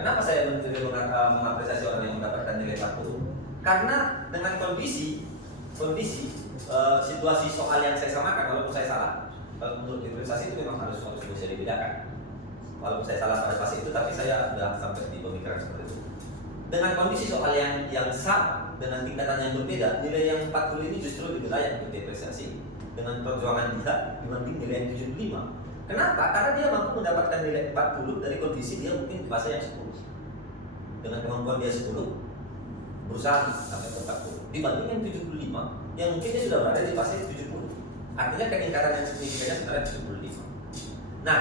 Kenapa saya lebih mengapresiasi orang yang mendapatkan nilai 40? Karena dengan kondisi situasi soal yang saya samakan, walaupun saya salah. Kalau menurut diferensiasi itu memang harus bisa dibedakan. Walaupun saya salah pada fase itu, tapi saya sudah sampai di pemikiran seperti itu. Dengan kondisi soal yang sama, dengan tingkatan yang berbeda, nilai yang 40 ini justru lebih layak untuk diapresiasi dengan perjuangan dia dibanding nilai yang 75. Kenapa? Karena dia mampu mendapatkan nilai 40 dari kondisi dia mungkin di fase yang 10. Dengan kemampuan dia 10, berusaha sampai ke 40. Dibanding yang 75, yang mungkin dia sudah berada di fase 70. Artinya peningkatan yang signifikannya sebenarnya 75. Nah,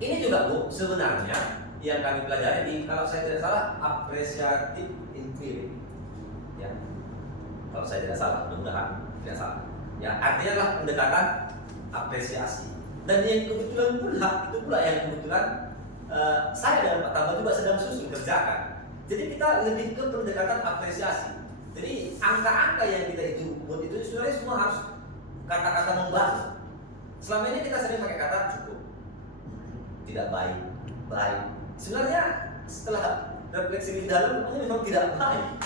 ini juga Bu, sebenarnya yang kami pelajari di, kalau saya tidak salah, appreciative inquiry. Ya, kalau saya tidak salah, mudah-mudahan tidak salah. Ya, artinya adalah pendekatan apresiasi. Dan yang kebetulan itu pula yang kebetulan saya dan Pak Tamba juga sedang susun kerjakan. Jadi kita lebih ke pendekatan apresiasi. Jadi angka-angka yang kita buat itu sebenarnya semua harus kata-kata membantu. Selama ini kita sering pakai kata cukup, tidak baik, baik. Sebenarnya setelah refleksi di dalam memang tidak baik.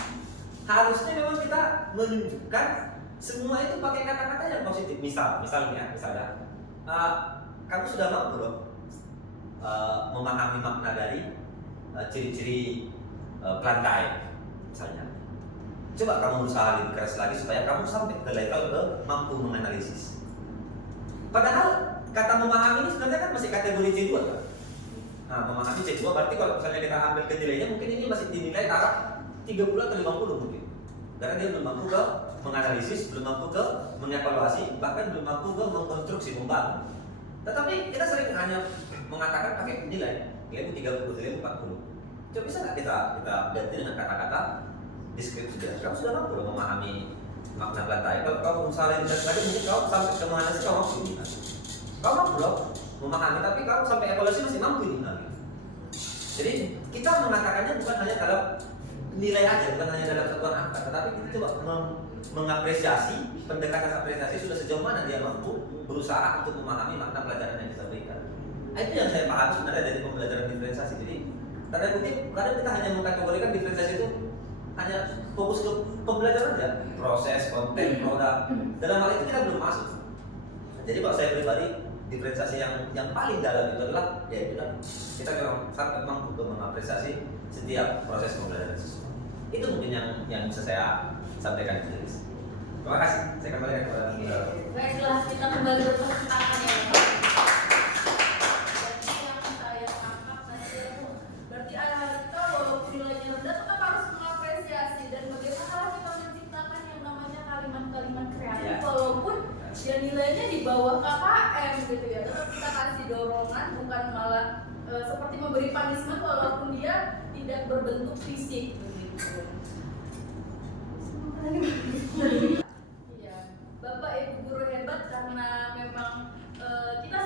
Harusnya memang kita menunjukkan semua itu pakai kata-kata yang positif. Misalnya, kamu sudah mampu loh memahami makna dari ciri-ciri pelantai, misalnya. Coba kamu berusaha lebih keras lagi supaya kamu sampai ke level mampu menganalisis. Padahal kata memahami ini sebenarnya kan masih kategori C2 kan? Nah, memahami C2 berarti kalau misalnya kita ambil ke nilainya mungkin ini masih dinilai taraf 30 atau 50 mungkin. Karena dia belum mampu ke menganalisis, belum mampu ke mengevaluasi, bahkan belum mampu ke mengkonstruksi, membangun. Tetapi kita sering hanya mengatakan pakai nilai 30, nilai 40. Coba bisa nggak kita ganti dengan kata-kata deskripsi dia? Kamu sudah mampu memahami makna pelantai. Kalau kamu misalnya bisa tadi mungkin kamu sampai ke mana sih kamu mampu ini? Kamu mampu loh memahami, tapi kamu sampai evaluasi masih mampu ini. Jadi kita mengatakannya bukan hanya dalam nilai aja, bukan hanya dalam satuan angka, tetapi kita coba mengapresiasi, pendekatan apresiasi sudah sejauh mana dia mampu berusaha untuk memahami makna pelajaran yang kita berikan. Nah, itu yang saya pahami sebenarnya dari pembelajaran diferensiasi. Jadi tanda kutip, kadang kita hanya mengkategorikan diferensiasi itu hanya fokus ke pembelajaran aja, proses, konten, produk. Dalam hal itu kita belum masuk. Jadi kalau saya pribadi, diferensiasi yang paling dalam itu adalah yaitu kita memang sangat mampu untuk mengapresiasi setiap proses pembelajaran siswa. Itu mungkin yang bisa saya sampaikan di sini. Terima kasih. Saya kembali kepada Baiklah, kita kembali ke percakapan ya Pak. Jadi yang saya tangkap tadi itu berarti kita walaupun nilainya rendah tetap harus mengapresiasi, dan bagaimana kita menciptakan yang namanya kalimat-kalimat kreatif walaupun ya nilainya di bawah KKM gitu ya. Tetap kita kasih dorongan, bukan malah seperti memberi punishment walaupun dia tidak berbentuk fisik begitu. Iya, Bapak Ibu guru hebat karena memang kita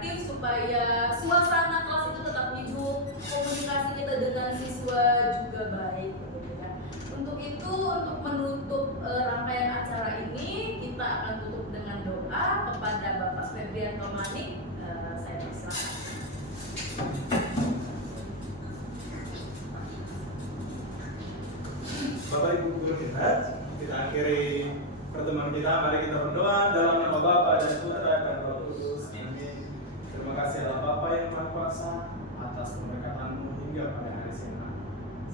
kreatif supaya suasana kelas itu tetap hidup, komunikasi kita dengan siswa juga baik gitu ya. Untuk itu, untuk menutup rangkaian acara ini, kita akan tutup dengan doa kepada Bapak Febrianto Manik. Saya persilakan. Bapak Ibu guru kita akhiri pertemuan kita. Mari kita berdoa dalam nama Bapa dan Putra dan Roh Kudus. Amin. Terima kasih Allah Bapa yang Maha Kuasa atas pemberkatan-Mu hingga pada hari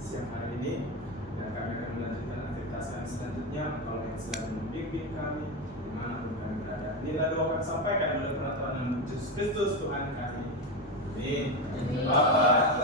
siang hari ini. Dan kami akan melanjutkan aktivitas kami selanjutnya. Kalau yang sedang membimbing kami dimanapun kami berada. Inilah doa kami sampaikan oleh peraturan Yesus Kristus Tuhan kami. Amin. Bapa